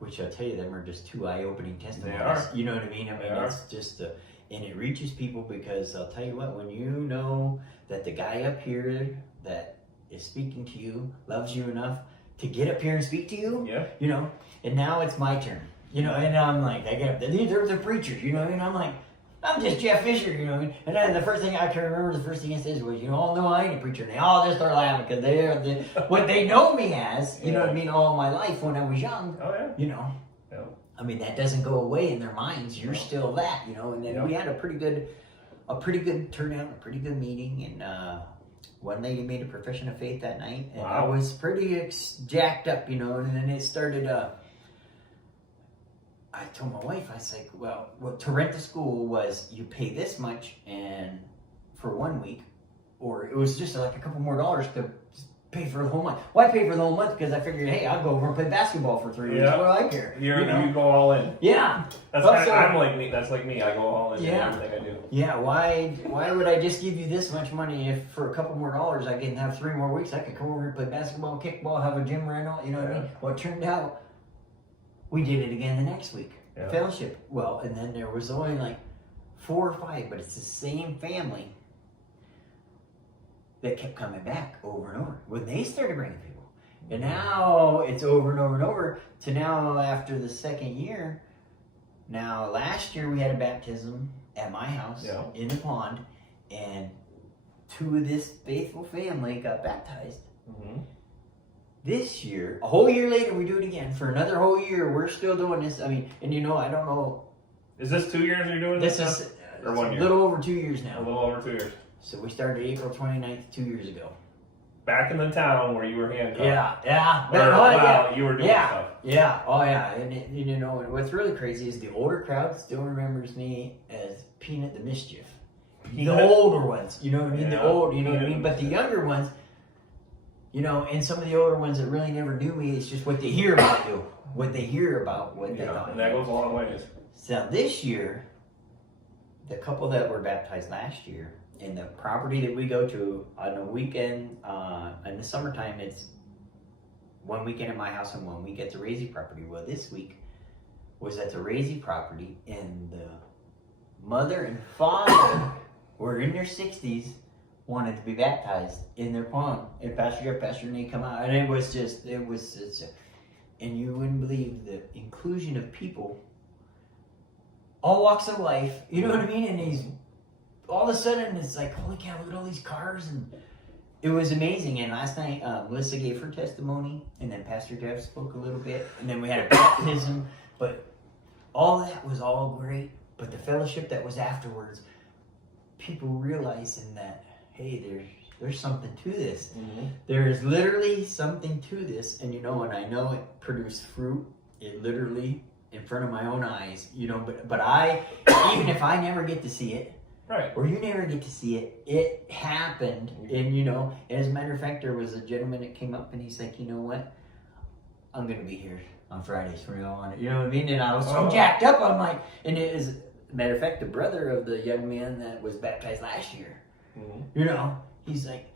which I'll tell you, them are just two eye-opening testimonies. They are. You know what I mean? It's just and it reaches people, because I'll tell you what, when you know that the guy up here that is speaking to you loves you enough to get up here and speak to you, and now it's my turn, and I'm like, I get up there, they're the preachers, and I'm like, I'm just Jeff Fisher, and then the first thing I can remember, the first thing he says was, all know I ain't a preacher, and they all just start laughing, because they're what they know me as, you know what I mean, all my life when I was young, I mean, that doesn't go away in their minds, you're still that, and then we had a pretty good turnout, a pretty good meeting, and one lady made a profession of faith that night, and I was pretty jacked up, and then it started, I told my wife, I was like, well, to rent the school was, you pay this much and for 1 week, or it was just like a couple more dollars to pay for the whole month. Why pay for the whole month? Because I figured, hey, I'll go over and play basketball for 3 weeks. What do I care? You go all in. Yeah. I'm like me. That's like me. I go all in in everything I do. Yeah. Why would I just give you this much money if for a couple more dollars I can have 3 more weeks? I could come over and play basketball, kickball, have a gym rental. You know what I mean? Well, it turned out we did it again the next week. Fellowship. Well, and then there was only like 4 or 5, but it's the same family that kept coming back over and over when they started bringing people. And now it's over and over and over to now after the second year. Now, last year we had a baptism at my house in the pond, and 2 of this faithful family got baptized. Mm-hmm. This year, a whole year later, we do it again. For another whole year, we're still doing this. I mean, and I don't know. Is this 2 years you're doing this? This is or 1 year? A little over 2 years now. A little over 2 years. So we started April 29th, 2 years ago. Back in the town where you were handcuffed. Yeah. You were doing stuff. Yeah. Oh, yeah. And what's really crazy is the older crowd still remembers me as Peanut the Mischief. The older ones, you know what I mean? The old, you know what I mean? But the younger ones, and some of the older ones that really never knew me, it's just what they hear about you. What they hear about what they thought. And that goes a long ways. So this year, the couple that were baptized last year, and the property that we go to on the weekend, in the summertime, it's one weekend at my house and 1 week at the Raisy property. Well, this week was at the Raisy property, and the mother and father were in their 60s, wanted to be baptized in their pond. And Pastor Nate come out, and it was and you wouldn't believe the inclusion of people, all walks of life, you know what I mean? And he's, all of a sudden, it's like, holy cow, look at all these cars, and it was amazing. And last night, Melissa gave her testimony, and then Pastor Jeff spoke a little bit, and then we had a baptism, but all that was all great. But the fellowship that was afterwards, people realizing that, hey, there's something to this. Mm-hmm. There is literally something to this, and and I know it produced fruit. It literally in front of my own eyes, but I, even if I never get to see it, right, or you never get to see it, it happened. And as a matter of fact, there was a gentleman that came up and he's like, you know what, I'm gonna be here on Fridays from now on. You know what I mean? And I was so jacked up. I'm like, and it is, matter of fact, the brother of the young man that was baptized last year. Mm-hmm. He's like,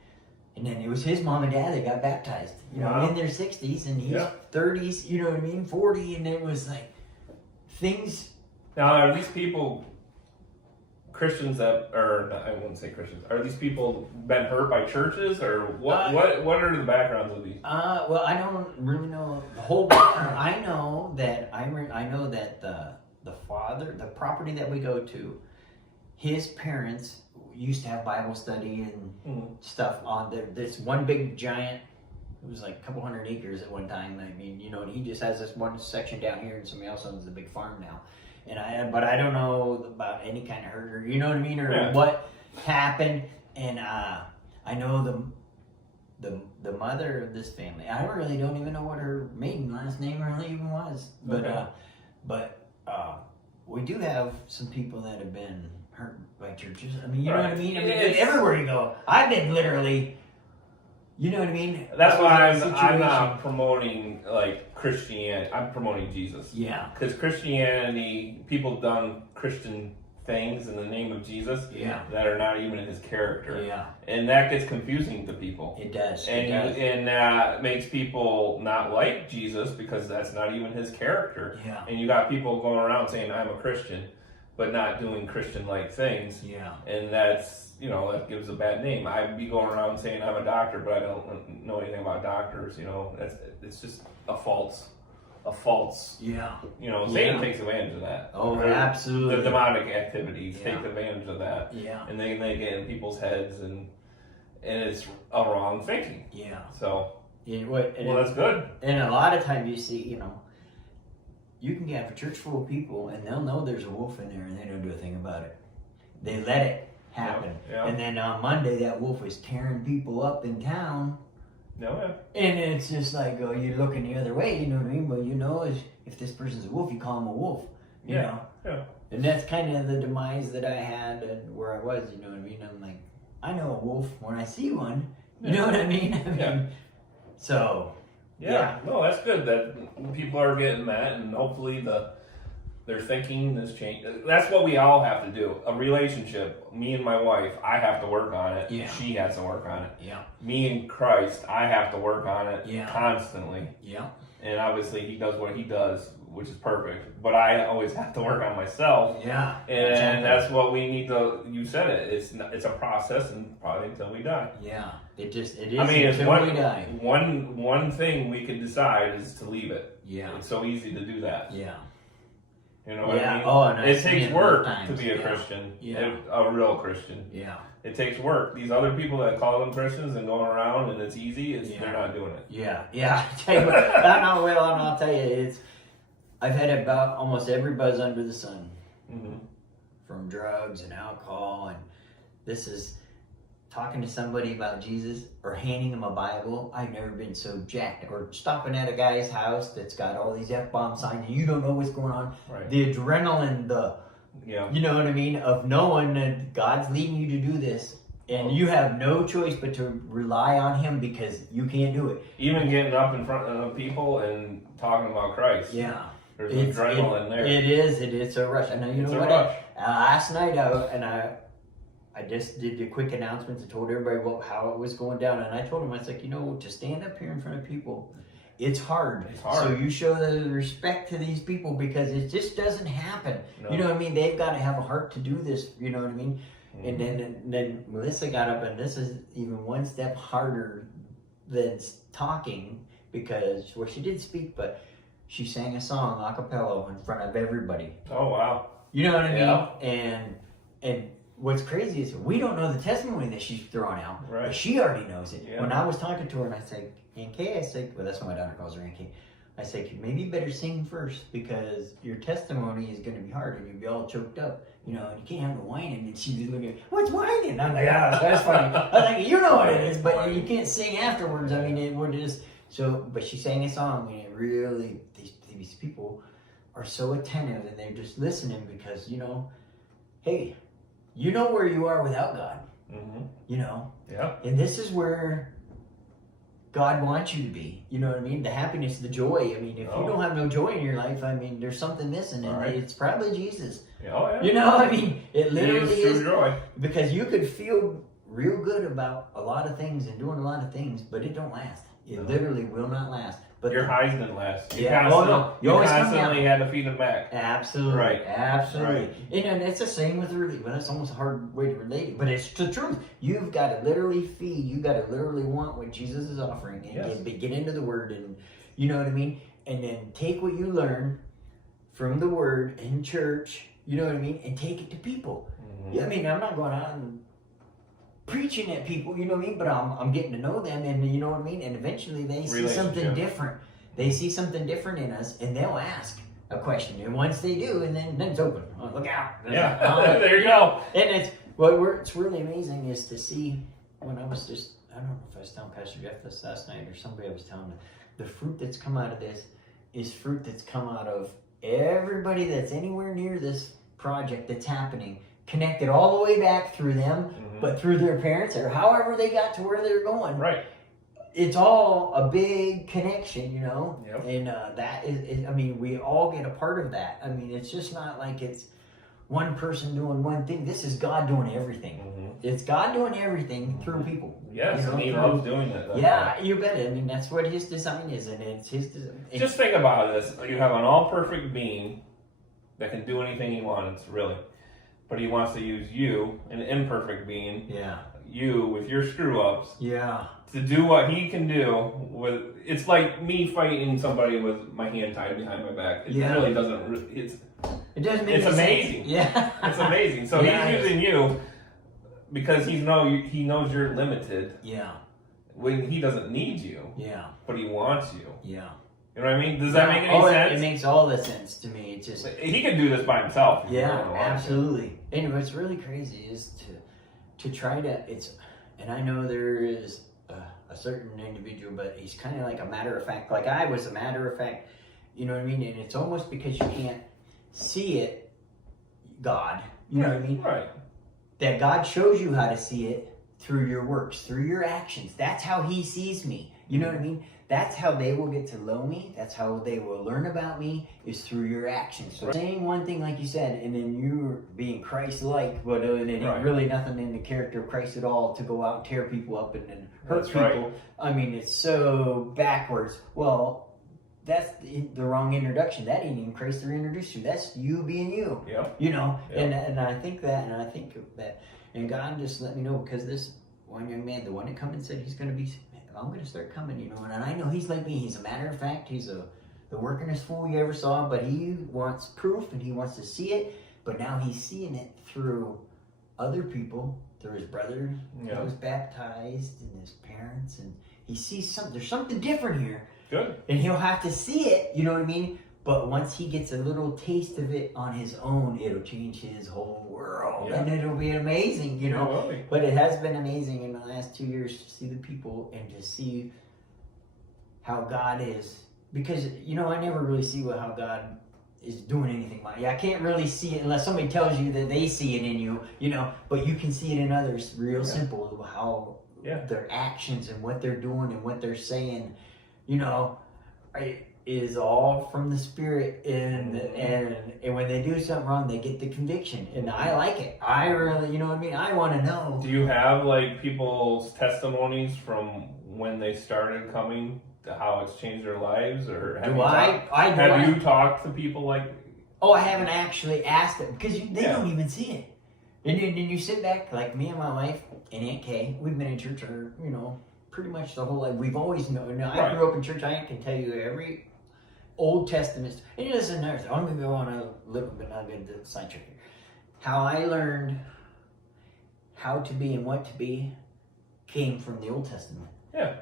and then it was his mom and dad that got baptized. Wow. In their 60s, and he's 30s. You know what I mean? 40, and it was like things. Now, are these people Christians that, or I wouldn't say Christians? Are these people been hurt by churches, or what? What are the backgrounds of these? Well, I don't really know the whole background. I know that the father, the property that we go to, his parents used to have Bible study and stuff on there. This one big giant, it was like a couple hundred acres at one time. I mean, and he just has this one section down here, and somebody else owns the big farm now. But I don't know about any kind of hurt, or you know what I mean, or what happened. And I know the mother of this family. I really don't even know what her maiden last name really even was. But we do have some people that have been hurt by churches. I mean, you know what I mean? I mean, everywhere you go, I've been literally, you know what I mean? That's why I'm not promoting like Christianity. I'm promoting Jesus. Yeah. Because Christianity, people done Christian things in the name of Jesus that are not even in his character. Yeah. And that gets confusing to people. It does. And that makes people not like Jesus because that's not even his character. Yeah. And you got people going around saying, I'm a Christian, but not doing Christian-like things. Yeah. And that's, that gives a bad name. I'd be going around saying I'm a doctor, but I don't know anything about doctors. It's just a false. Yeah. Satan takes advantage of that. Oh, absolutely. The demonic activities take advantage of that. Yeah. And they get in people's heads, and it's a wrong thinking. Yeah. So. Well, that's good. And a lot of times you see, you can have a church full of people, and they'll know there's a wolf in there, and they don't do a thing about it. They let it happen. Yeah. And then on Monday, that wolf is tearing people up in town. No. And it's just like, you're looking the other way, you know what I mean? But if this person's a wolf, you call him a wolf. You know? Yeah. And that's kind of the demise that I had and where I was, you know what I mean? I'm like, I know a wolf when I see one. You know what I mean? So. Yeah. No, that's good that people are getting that, and hopefully their thinking is changed. That's what we all have to do. A relationship, me and my wife, I have to work on it. Yeah. She has to work on it. Yeah. Me and Christ, I have to work on it constantly. Yeah. And obviously he does what he does, which is perfect. But I always have to work on myself. Yeah. And that's what we need to, you said it, it's a process, and probably until we die. Yeah. It is I mean, it's until we die. one thing we can decide is to leave it. Yeah. It's so easy to do that. Yeah. You know what I mean? Oh, and it takes work times. to be a Christian. Yeah. A real Christian. Yeah. It takes work. These other people that call them Christians and going around and it's easy, they're not doing it. Yeah. Yeah. I tell you what, I'll tell you, I've had about almost every buzz under the sun. Mm-hmm. From drugs and alcohol, and this is talking to somebody about Jesus or handing them a Bible. I've never been so jacked. Or stopping at a guy's house that's got all these F-bomb signs and you don't know what's going on. Right. The adrenaline, you know what I mean, of knowing that God's leading you to do this. And you have no choice but to rely on him because you can't do it. Even getting up in front of people and talking about Christ. Yeah. There's adrenaline there. It is. It's a rush. I know. You know what? Last night, I just did the quick announcements and told everybody how it was going down. And I told them, I was like, to stand up here in front of people it's hard. It's hard. So you show the respect to these people because it just doesn't happen. No. You know what I mean? They've got to have a heart to do this. You know what I mean? Mm-hmm. And then Melissa got up, and this is even one step harder than talking because, well, she did speak, but she sang a song a cappella in front of everybody. Oh, wow. You know what I mean? Yeah. And what's crazy is we don't know the testimony that she's throwing out, Right. but she already knows it. Yeah. When I was talking to her, and I said, Aunt Kay, I said, well, that's what my daughter calls her, Aunt Kay. I said, maybe you better sing first because your testimony is going to be hard and you'll be all choked up. You know, and you can't have no whining. And she's looking at, what's whining? I'm like, that's funny. I was like, you know what it is, but you can't sing afterwards. I mean, it would just, so, but she sang a song and it really, these people are so attentive and they're just listening because, you know, hey, you know where you are without God, Mm-hmm. you know? Yeah. And this is where God wants you to be. You know what I mean? The happiness, the joy. I mean, if you don't have no joy in your life, I mean, there's something missing, and it's probably Jesus. Oh, yeah. You know, I mean, it literally is. Joy. Because you could feel real good about a lot of things and doing a lot of things, but it don't last. It literally will not last. But your highs didn't last. You yeah, constantly, you always come constantly down. had to feed them back. Absolutely. Right. Absolutely. Right. And it's the same with relief. Well, that's almost a hard way to relate it, but it's the truth. You've got to literally feed. You've got to literally want what Jesus is offering and get into the Word, and you know what I mean? And then take what you learn from the Word in church, you know what I mean? And take it to people. Mm-hmm. Yeah, I mean, I'm not going out and preaching at people, you know what I mean? But I'm getting to know them, and you know what I mean? And eventually they see something different. They see something different in us, and they'll ask a question. And once they do, and then it's open. Oh, look out! Yeah, there you go. And it's what's really amazing is to see when I was just, I don't know if I was telling Pastor Jeff this last night or somebody I was telling him, the fruit that's come out of this is fruit that's come out of everybody that's anywhere near this project that's happening, connected all the way back through them, but through their parents or however they got to where they're going. Right. It's all a big connection, you know? Yep. And that is, I mean, we all get a part of that. I mean, it's just not like it's one person doing one thing. This is God doing everything. Mm-hmm. It's God doing everything through people. Yes, you know, and he loves doing it. Yeah, you bet. I mean, that's what his design is, and it's his design. Just think about this. You have an all-perfect being that can do anything he wants, really. But he wants to use you, an imperfect being, you with your screw-ups, to do what he can do. It's like me fighting somebody with my hand tied behind my back. It really doesn't. It doesn't make it's amazing. Sense. Yeah, it's amazing. So he's using you because he knows you're limited. Yeah. When he doesn't need you. Yeah. But he wants you. Yeah. You know what I mean? Does that make any sense? It makes all the sense to me. It just he can do this by himself. Yeah, absolutely. And what's really crazy is to try to and I know there is a certain individual, but he's kind of like a matter of fact. Like I was a matter of fact. You know what I mean? And it's almost because you can't see it, God. You know what I mean? Right. That God shows you how to see it through your works, through your actions. That's how he sees me. You know what I mean? That's how they will get to know me. That's how they will learn about me, is through your actions. So saying one thing like you said, and then you being Christ-like, but and it ain't really nothing in the character of Christ at all to go out and tear people up and hurt people. Right. I mean, it's so backwards. Well, that's the wrong introduction. That ain't even Christ to introduce you. That's you being you. Yep. You know, yep. And I think that, and I think that, and God just let me know, because this one young man, the one that come and said he's going to be, I'm going to start coming, you know, and I know he's like me. He's a matter of fact. He's the workingest fool you ever saw, but he wants proof and he wants to see it. But now he's seeing it through other people, through his brother who was baptized and his parents, and he sees there's something different here. Good. And he'll have to see it, you know what I mean? But once he gets a little taste of it on his own, it'll change his whole world. Yeah. And it'll be amazing, you know? Yeah, but it has been amazing in the last 2 years to see the people and to see how God is. Because, you know, I never really see how God is doing anything. I can't really see it unless somebody tells you that they see it in you, you know? But you can see it in others real simple, how their actions and what they're doing and what they're saying, you know, is all from the Spirit, and when they do something wrong, they get the conviction, and I like it. I really, you know what I mean? I want to know. Do you have like people's testimonies from when they started coming how it's changed their lives, or have you talked to people like? Oh, I haven't actually asked them because they Yeah. don't even see it. And you sit back, like me and my wife and Aunt Kay, we've been in church pretty much the whole life. We've always known. I Right. grew up in church. I can tell you every Old Testament. And this is another thing. I'm going to go on a little bit, not going to sidetrack here. How I learned how to be and what to be came from the Old Testament. Yeah.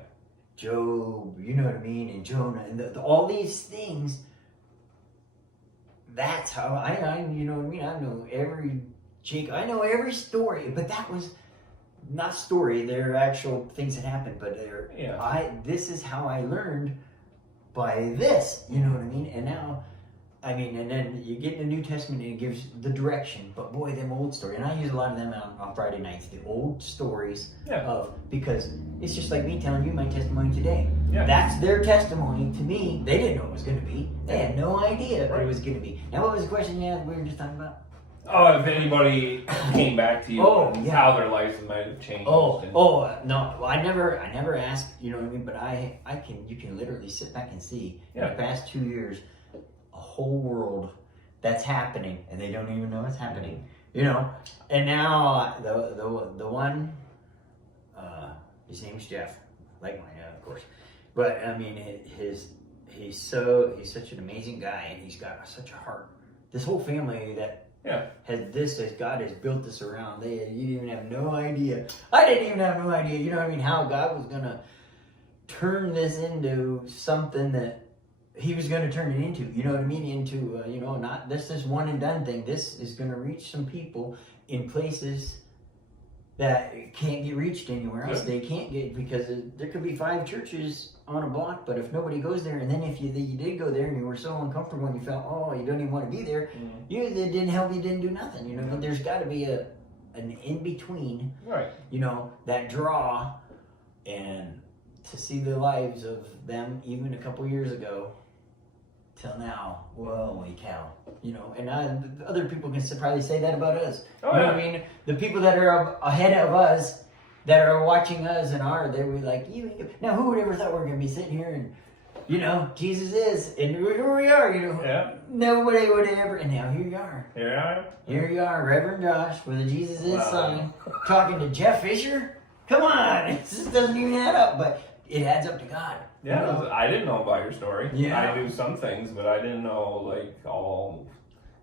Job, you know what I mean, and Jonah, and all these things. That's how I you know what I mean. I know I know every story, but that was not story. They're actual things that happened, but this is how I learned by this. You know what I mean? And now, and then you get in the New Testament and it gives the direction. But boy, them old stories, and I use a lot of them on Friday nights. The old stories because it's just like me telling you my testimony today. Yeah. That's their testimony to me. They didn't know it was going to be. They had no idea what it was going to be. Now, what was the question we were just talking about? Oh, if anybody came back to you, how their lives might have changed. No, I never asked. You know what I mean? But you can literally sit back and see in the past 2 years a whole world that's happening, and they don't even know it's happening. You know, and now the one, his name's Jeff, like mine, of course. But I mean, he's such an amazing guy, and he's got such a heart. This whole family that as God has built this around. You didn't even have no idea. I didn't even have no idea. You know what I mean? How God was gonna turn this into something that He was gonna turn it into. You know what I mean? Into not this one and done thing. This is gonna reach some people in places that can't get reached anywhere else. They can't get, because there could be 5 churches on a block, but if nobody goes there, and then if you did go there and you were so uncomfortable and you felt, you don't even want to be there, it didn't help, you didn't do nothing. You know, but there's got to be an in between, right? You know, that draw, and to see the lives of them even a couple years ago till now, holy cow, you know, and other people can probably say that about us. You know what I mean? The people that are ahead of us, that are watching us they were like, now who would ever thought we were going to be sitting here and, you know, Jesus is, and here we are, you know. Yeah. Nobody would ever, and now here you are. Here you are, Reverend Josh, with a Jesus is sign, talking to Jeff Fisher. Come on, it just doesn't even add up, but it adds up to God. Yeah, you know? I didn't know about your story. Yeah. I knew some things, but I didn't know, like, all.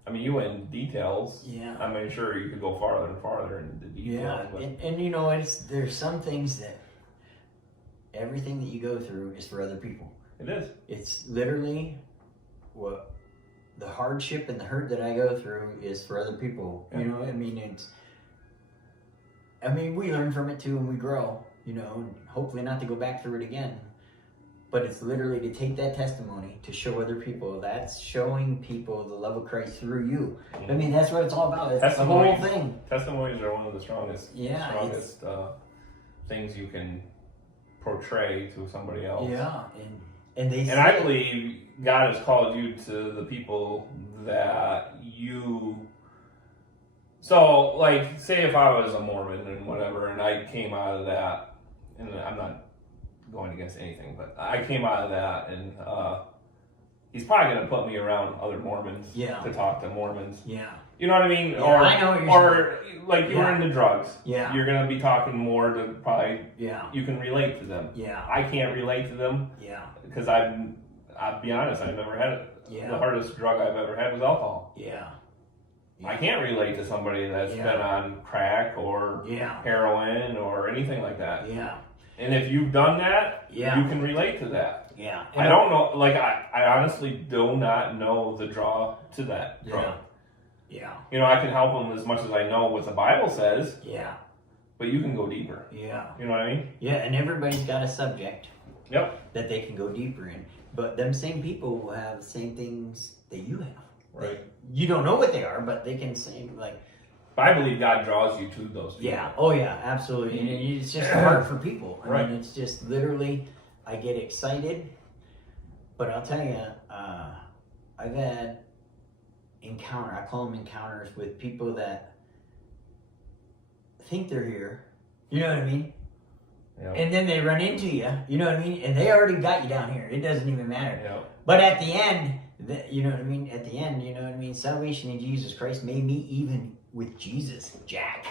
I mean, you went in details. Yeah. I mean, sure, you could go farther and farther into the details. Yeah, and you know, there's some things that everything that you go through is for other people. It is. It's literally what the hardship and the hurt that I go through is for other people. Yeah. You know, we learn from it too, and we grow. You know, and hopefully not to go back through it again. But it's literally to take that testimony to show other people. That's showing people the love of Christ through you. I mean, that's what it's all about. It's the whole thing. Testimonies are one of the strongest things you can portray to somebody else. Yeah, and I believe God has called you to the people that you. So, like, say if I was a Mormon and whatever, and I came out of that, and I'm not going against anything, but I came out of that, and he's probably going to put me around other Mormons to talk to Mormons. Yeah. You know what I mean? Yeah, I know what you're saying. Like, you were into drugs. Yeah. You're going to be talking more to probably, you can relate to them. Yeah. I can't relate to them. Yeah. Because I'll be honest, I've never had it. Yeah. The hardest drug I've ever had was alcohol. Yeah. I can't relate to somebody that's been on crack or heroin or anything like that. Yeah. And if you've done that, you can relate to that. Yeah. I don't know, like, I honestly do not know the draw to that drug. Yeah. You know, I can help them as much as I know what the Bible says. Yeah. But you can go deeper. Yeah. You know what I mean? Yeah, and everybody's got a subject. Yep. That they can go deeper in. But them same people will have the same things that you have. Right. You don't know what they are, but they can say, like... I believe God draws you to those people. Yeah. Oh, yeah. Absolutely. And it's just hard for people. I mean, it's just literally, I get excited. But I'll tell you, I've had I call them encounters with people that think they're here. You know what I mean? Yep. And then they run into you, you know what I mean? And they already got you down here. It doesn't even matter. Yep. But at the end, you know what I mean? At the end, you know what I mean? Salvation in Jesus Christ made me even with Jesus, Jack.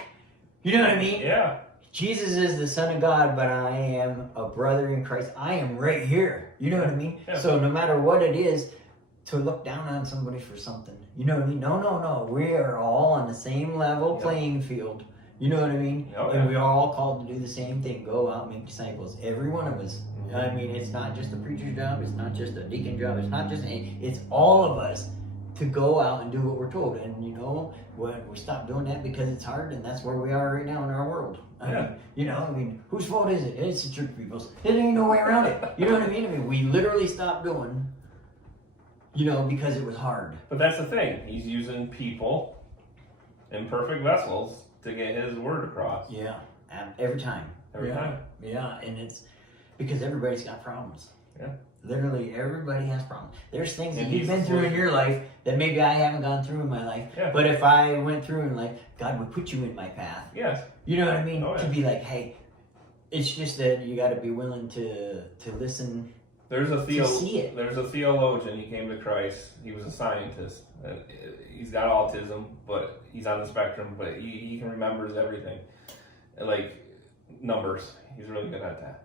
You know what I mean? Yeah. Jesus is the Son of God, but I am a brother in Christ. I am right here. You know what I mean? Yeah. So no matter what it is, to look down on somebody for something. You know what I mean? No. We are all on the same level playing field. You know what I mean? Oh, and yeah. we are all called to do the same thing. Go out and make disciples. Every one of us. I mean, it's not just a preacher's job. It's not just a deacon job. It's not just it's all of us to go out and do what we're told. And you know, when we stop doing that because it's hard, and that's where we are right now in our world. I mean, whose fault is it? It's the church people's. There ain't no way around it. You know what I mean? I mean, we literally stopped doing, because it was hard. But that's the thing. He's using people, imperfect vessels, to get his word across. Yeah, every time. Every time. Yeah, and it's because everybody's got problems. Yeah. Literally, everybody has problems. There's things that And you've he's been the through in solution. your life that maybe I haven't gone through in my life. Yeah. But if I went through in life, God would put you in my path. Yes. You know what I mean? Oh, yeah. To be like, hey, it's just that you got to be willing to listen. There's a see it. There's a theologian. He came to Christ. He was a scientist. He's got autism, but he's on the spectrum. But he remembers everything, like numbers. He's really good at that.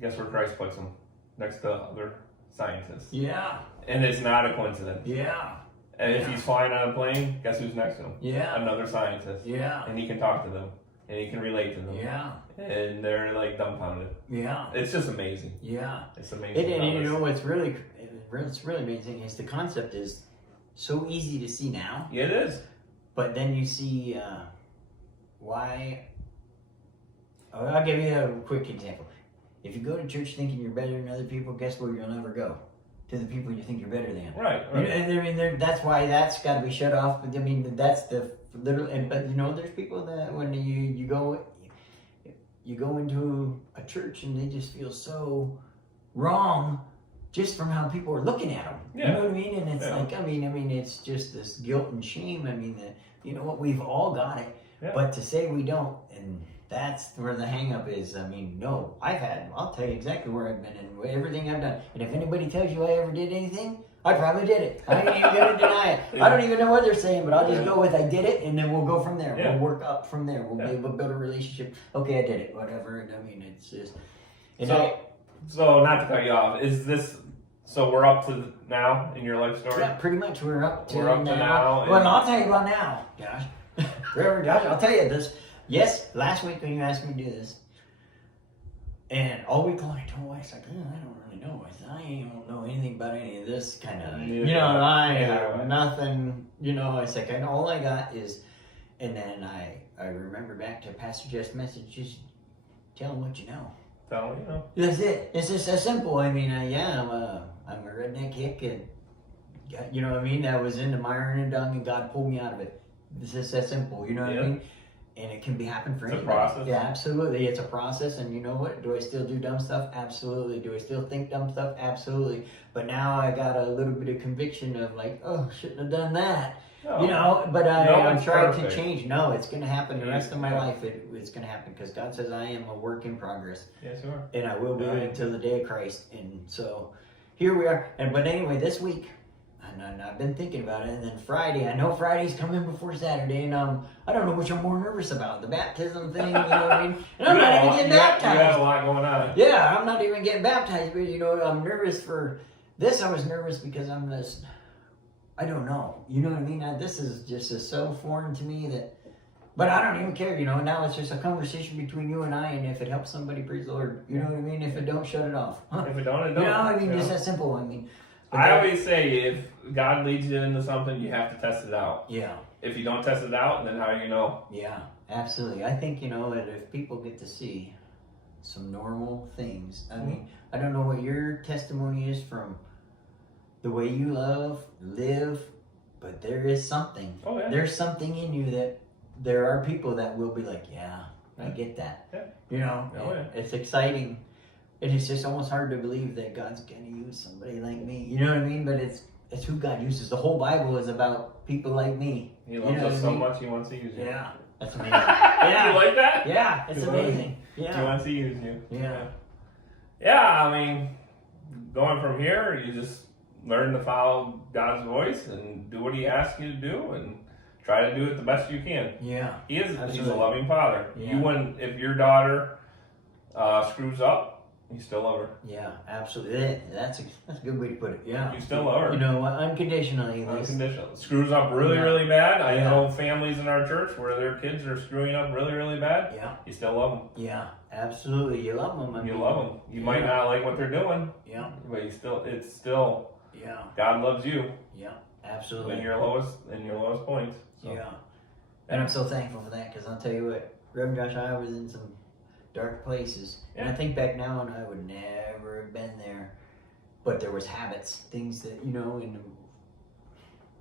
Guess where Christ puts him? Next to other scientists. Yeah. And it's not a coincidence. Yeah. And if he's flying on a plane, guess who's next to him? Yeah. Another scientist. Yeah. And he can talk to them, and he can relate to them. Yeah. And they're like dumbfounded. Yeah. It's just amazing. Yeah. It's amazing. And you know what's really amazing is the concept is so easy to see now. Yeah, it is. But then you see why. I'll give you a quick example. If you go to church thinking you're better than other people, guess where you'll never go? To the people you think you're better than. Right. And I mean, that's why that's got to be shut off. But I mean, that's the literal. But there's people that when you go into a church and they just feel so wrong just from how people are looking at them. Yeah. You know what I mean? And it's like, I mean, it's just this guilt and shame. I mean, you know what? We've all got it. Yeah. But to say we don't, and that's where the hang up is. I mean, no, I'll tell you exactly where I've been and everything I've done. And if anybody tells you I ever did anything, I probably did it. I ain't even going to deny it. Yeah. I don't even know what they're saying, but I'll just go with I did it, and then we'll go from there. Yeah. We'll work up from there. We'll be able to build a relationship. Okay, I did it, whatever. And I mean, it's just... So not to cut you off, is this... So we're up to now in your life story? Yeah, pretty much we're up to now. Well, I'll tell you about now, Josh. Reverend Josh, I'll tell you this. Yes, last week when you asked me to do this, and all week long I told my wife, like, I don't really know. I don't know anything about any of this kind of, I have nothing, I said, all I got is, and then I remember back to Pastor Jeff's message, just tell him what you know. Tell him, That's it. It's just that simple. I mean, I'm a redneck hick, and you know what I mean? I was into my iron and dung, and God pulled me out of it. It's just that simple. You know what I mean? And it can be happen for anybody. It's a process. Yeah, absolutely. It's a process, and you know what? Do I still do dumb stuff? Absolutely. Do I still think dumb stuff? Absolutely. But now I got a little bit of conviction of like, oh, shouldn't have done that. No. But I'm trying perfect. to change. No, it's going to happen the rest of my Yeah. life. It's going to happen because God says I am a work in progress. Yes, you are. And I will be Right. until the day of Christ. And so here we are. But anyway, this week, and I've been thinking about it. And then Friday, I know Friday's coming before Saturday, and I don't know which I'm more nervous about, the baptism thing. You know what I mean? And I'm not even getting baptized. You have a lot going on. Yeah, I'm not even getting baptized, but I'm nervous for this. I was nervous because I don't know. You know what I mean? This is just so foreign to me that. But I don't even care, now it's just a conversation between you and I, and if it helps somebody, praise the Lord. You know what I mean? If it don't, shut it off. If it don't, it don't. Just that simple. I always say if God leads you into something, you have to test it out. Yeah. If you don't test it out, then how do you know? Yeah, absolutely. I think, that if people get to see some normal things, I mean, I don't know what your testimony is from the way you live, but there is something. Oh, yeah. There's something in you that there are people that will be like, yeah, I get that. Yeah. Oh, yeah. It's exciting. And it's just almost hard to believe that God's going to use somebody like me. You know what I mean? But it's who God uses. The whole Bible is about people like me. He loves us so much, he wants to use you. Yeah. That's amazing. Yeah. You like that? Yeah, it's Good amazing. Yeah. He wants to use you. Yeah. Yeah, I mean, going from here, you just learn to follow God's voice and do what He asks you to do, and try to do it the best you can. Yeah. He's Absolutely. a loving father. Yeah. You wouldn't, if your daughter screws up, you still love her. Yeah, absolutely. That's a good way to put it. Yeah. You still love her. You know, unconditionally. Unconditional. Screws up really, Yeah. really bad. I Yeah. know families in our church where their kids are screwing up really, really bad. Yeah. You still love them. Yeah, absolutely. You love them. You love them. You might not like what they're doing, Yeah. but it's still Yeah. God loves you Yeah. Absolutely. in your lowest points. So. Yeah. And I'm so thankful for that, because I'll tell you what, Reverend Josh, I was in some dark places, and I think back now, and I would never have been there, but there was habits, things that, you know, and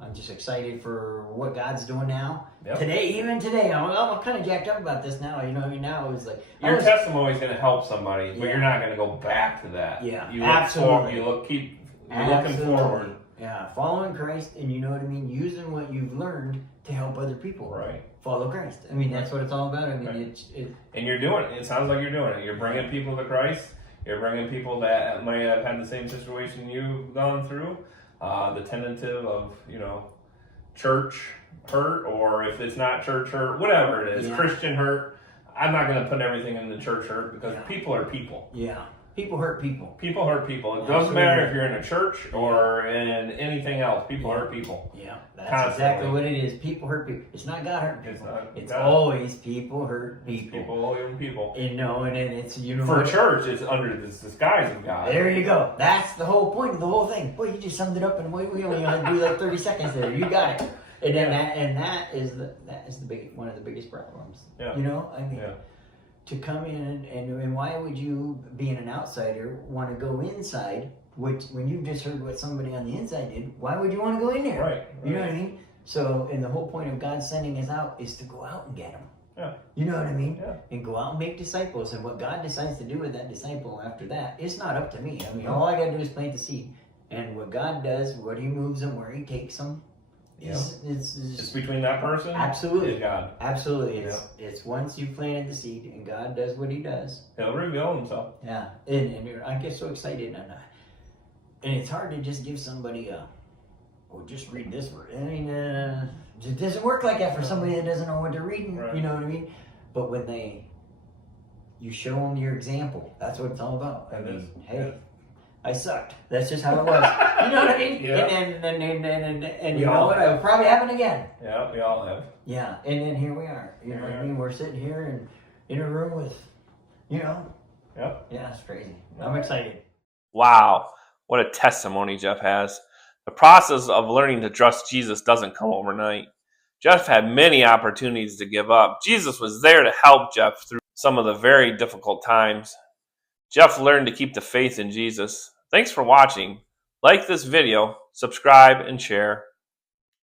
I'm just excited for what God's doing now. Yep. Even today, I'm kind of jacked up about this now, you know what I mean? Now it's like, Your testimony is going to help somebody, but Yeah. you're not going to go back to that. Yeah, you absolutely. You're looking forward. Yeah, following Christ, and you know what I mean, using what you've learned to help other people. Right. Follow Christ. I mean, that's what it's all about. I mean, Right. it And you're doing it. It sounds like you're doing it. You're bringing people to Christ. You're bringing people that might have had the same situation you've gone through. The tentative of, church hurt, or if it's not church hurt, whatever it is, Yeah. Christian hurt. I'm not going to put everything in the church hurt, because Yeah. people are people. Yeah, people hurt people. People hurt people. It doesn't Absolutely. matter if you're in a church or in anything else. People hurt people. Yeah, that's Constantly. exactly what it is. People hurt people. It's not God hurting people. It's not It's God. always people hurt people. People, people. You know, and then it's, you know, For church, it's under this disguise of God. there you go. That's the whole point of the whole thing. Boy, you just summed it up in a way we only had to do like 30 seconds there. You got it. And then that is the big one of the biggest problems. Yeah. You know, I mean, Yeah. to come in and why would you, being an outsider, want to go inside? Which, when you just heard what somebody on the inside did, why would you want to go in there? Right. You know what I mean? So, and the whole point of God sending us out is to go out and get them. Yeah. You know what I mean? Yeah. And go out and make disciples. And what God decides to do with that disciple after that, it's not up to me. I mean, all I got to do is plant the seed. And what God does, what He moves them, where He takes them, It's between that person absolutely, and God. absolutely. It's once you planted the seed, and God does what He does. He'll reveal Himself. Yeah, and I get so excited, and it's hard to just give somebody just read this word. I mean, it doesn't work like that for somebody that doesn't know what they're reading. Right. You know what I mean? But when you show them your example, that's what it's all about. I mean, hey, I sucked. That's just how it was. You know what I mean? Yeah. And We you know all what? have. It'll probably happen again. Yeah, we all have. Yeah, and then here we are. You know what I mean? We're sitting here and in a room with, Yep. Yeah, it's crazy. I'm excited. Wow, what a testimony Jeff has. The process of learning to trust Jesus doesn't come overnight. Jeff had many opportunities to give up. Jesus was there to help Jeff through some of the very difficult times. Jeff learned to keep the faith in Jesus. Thanks for watching. Like this video, subscribe, and share.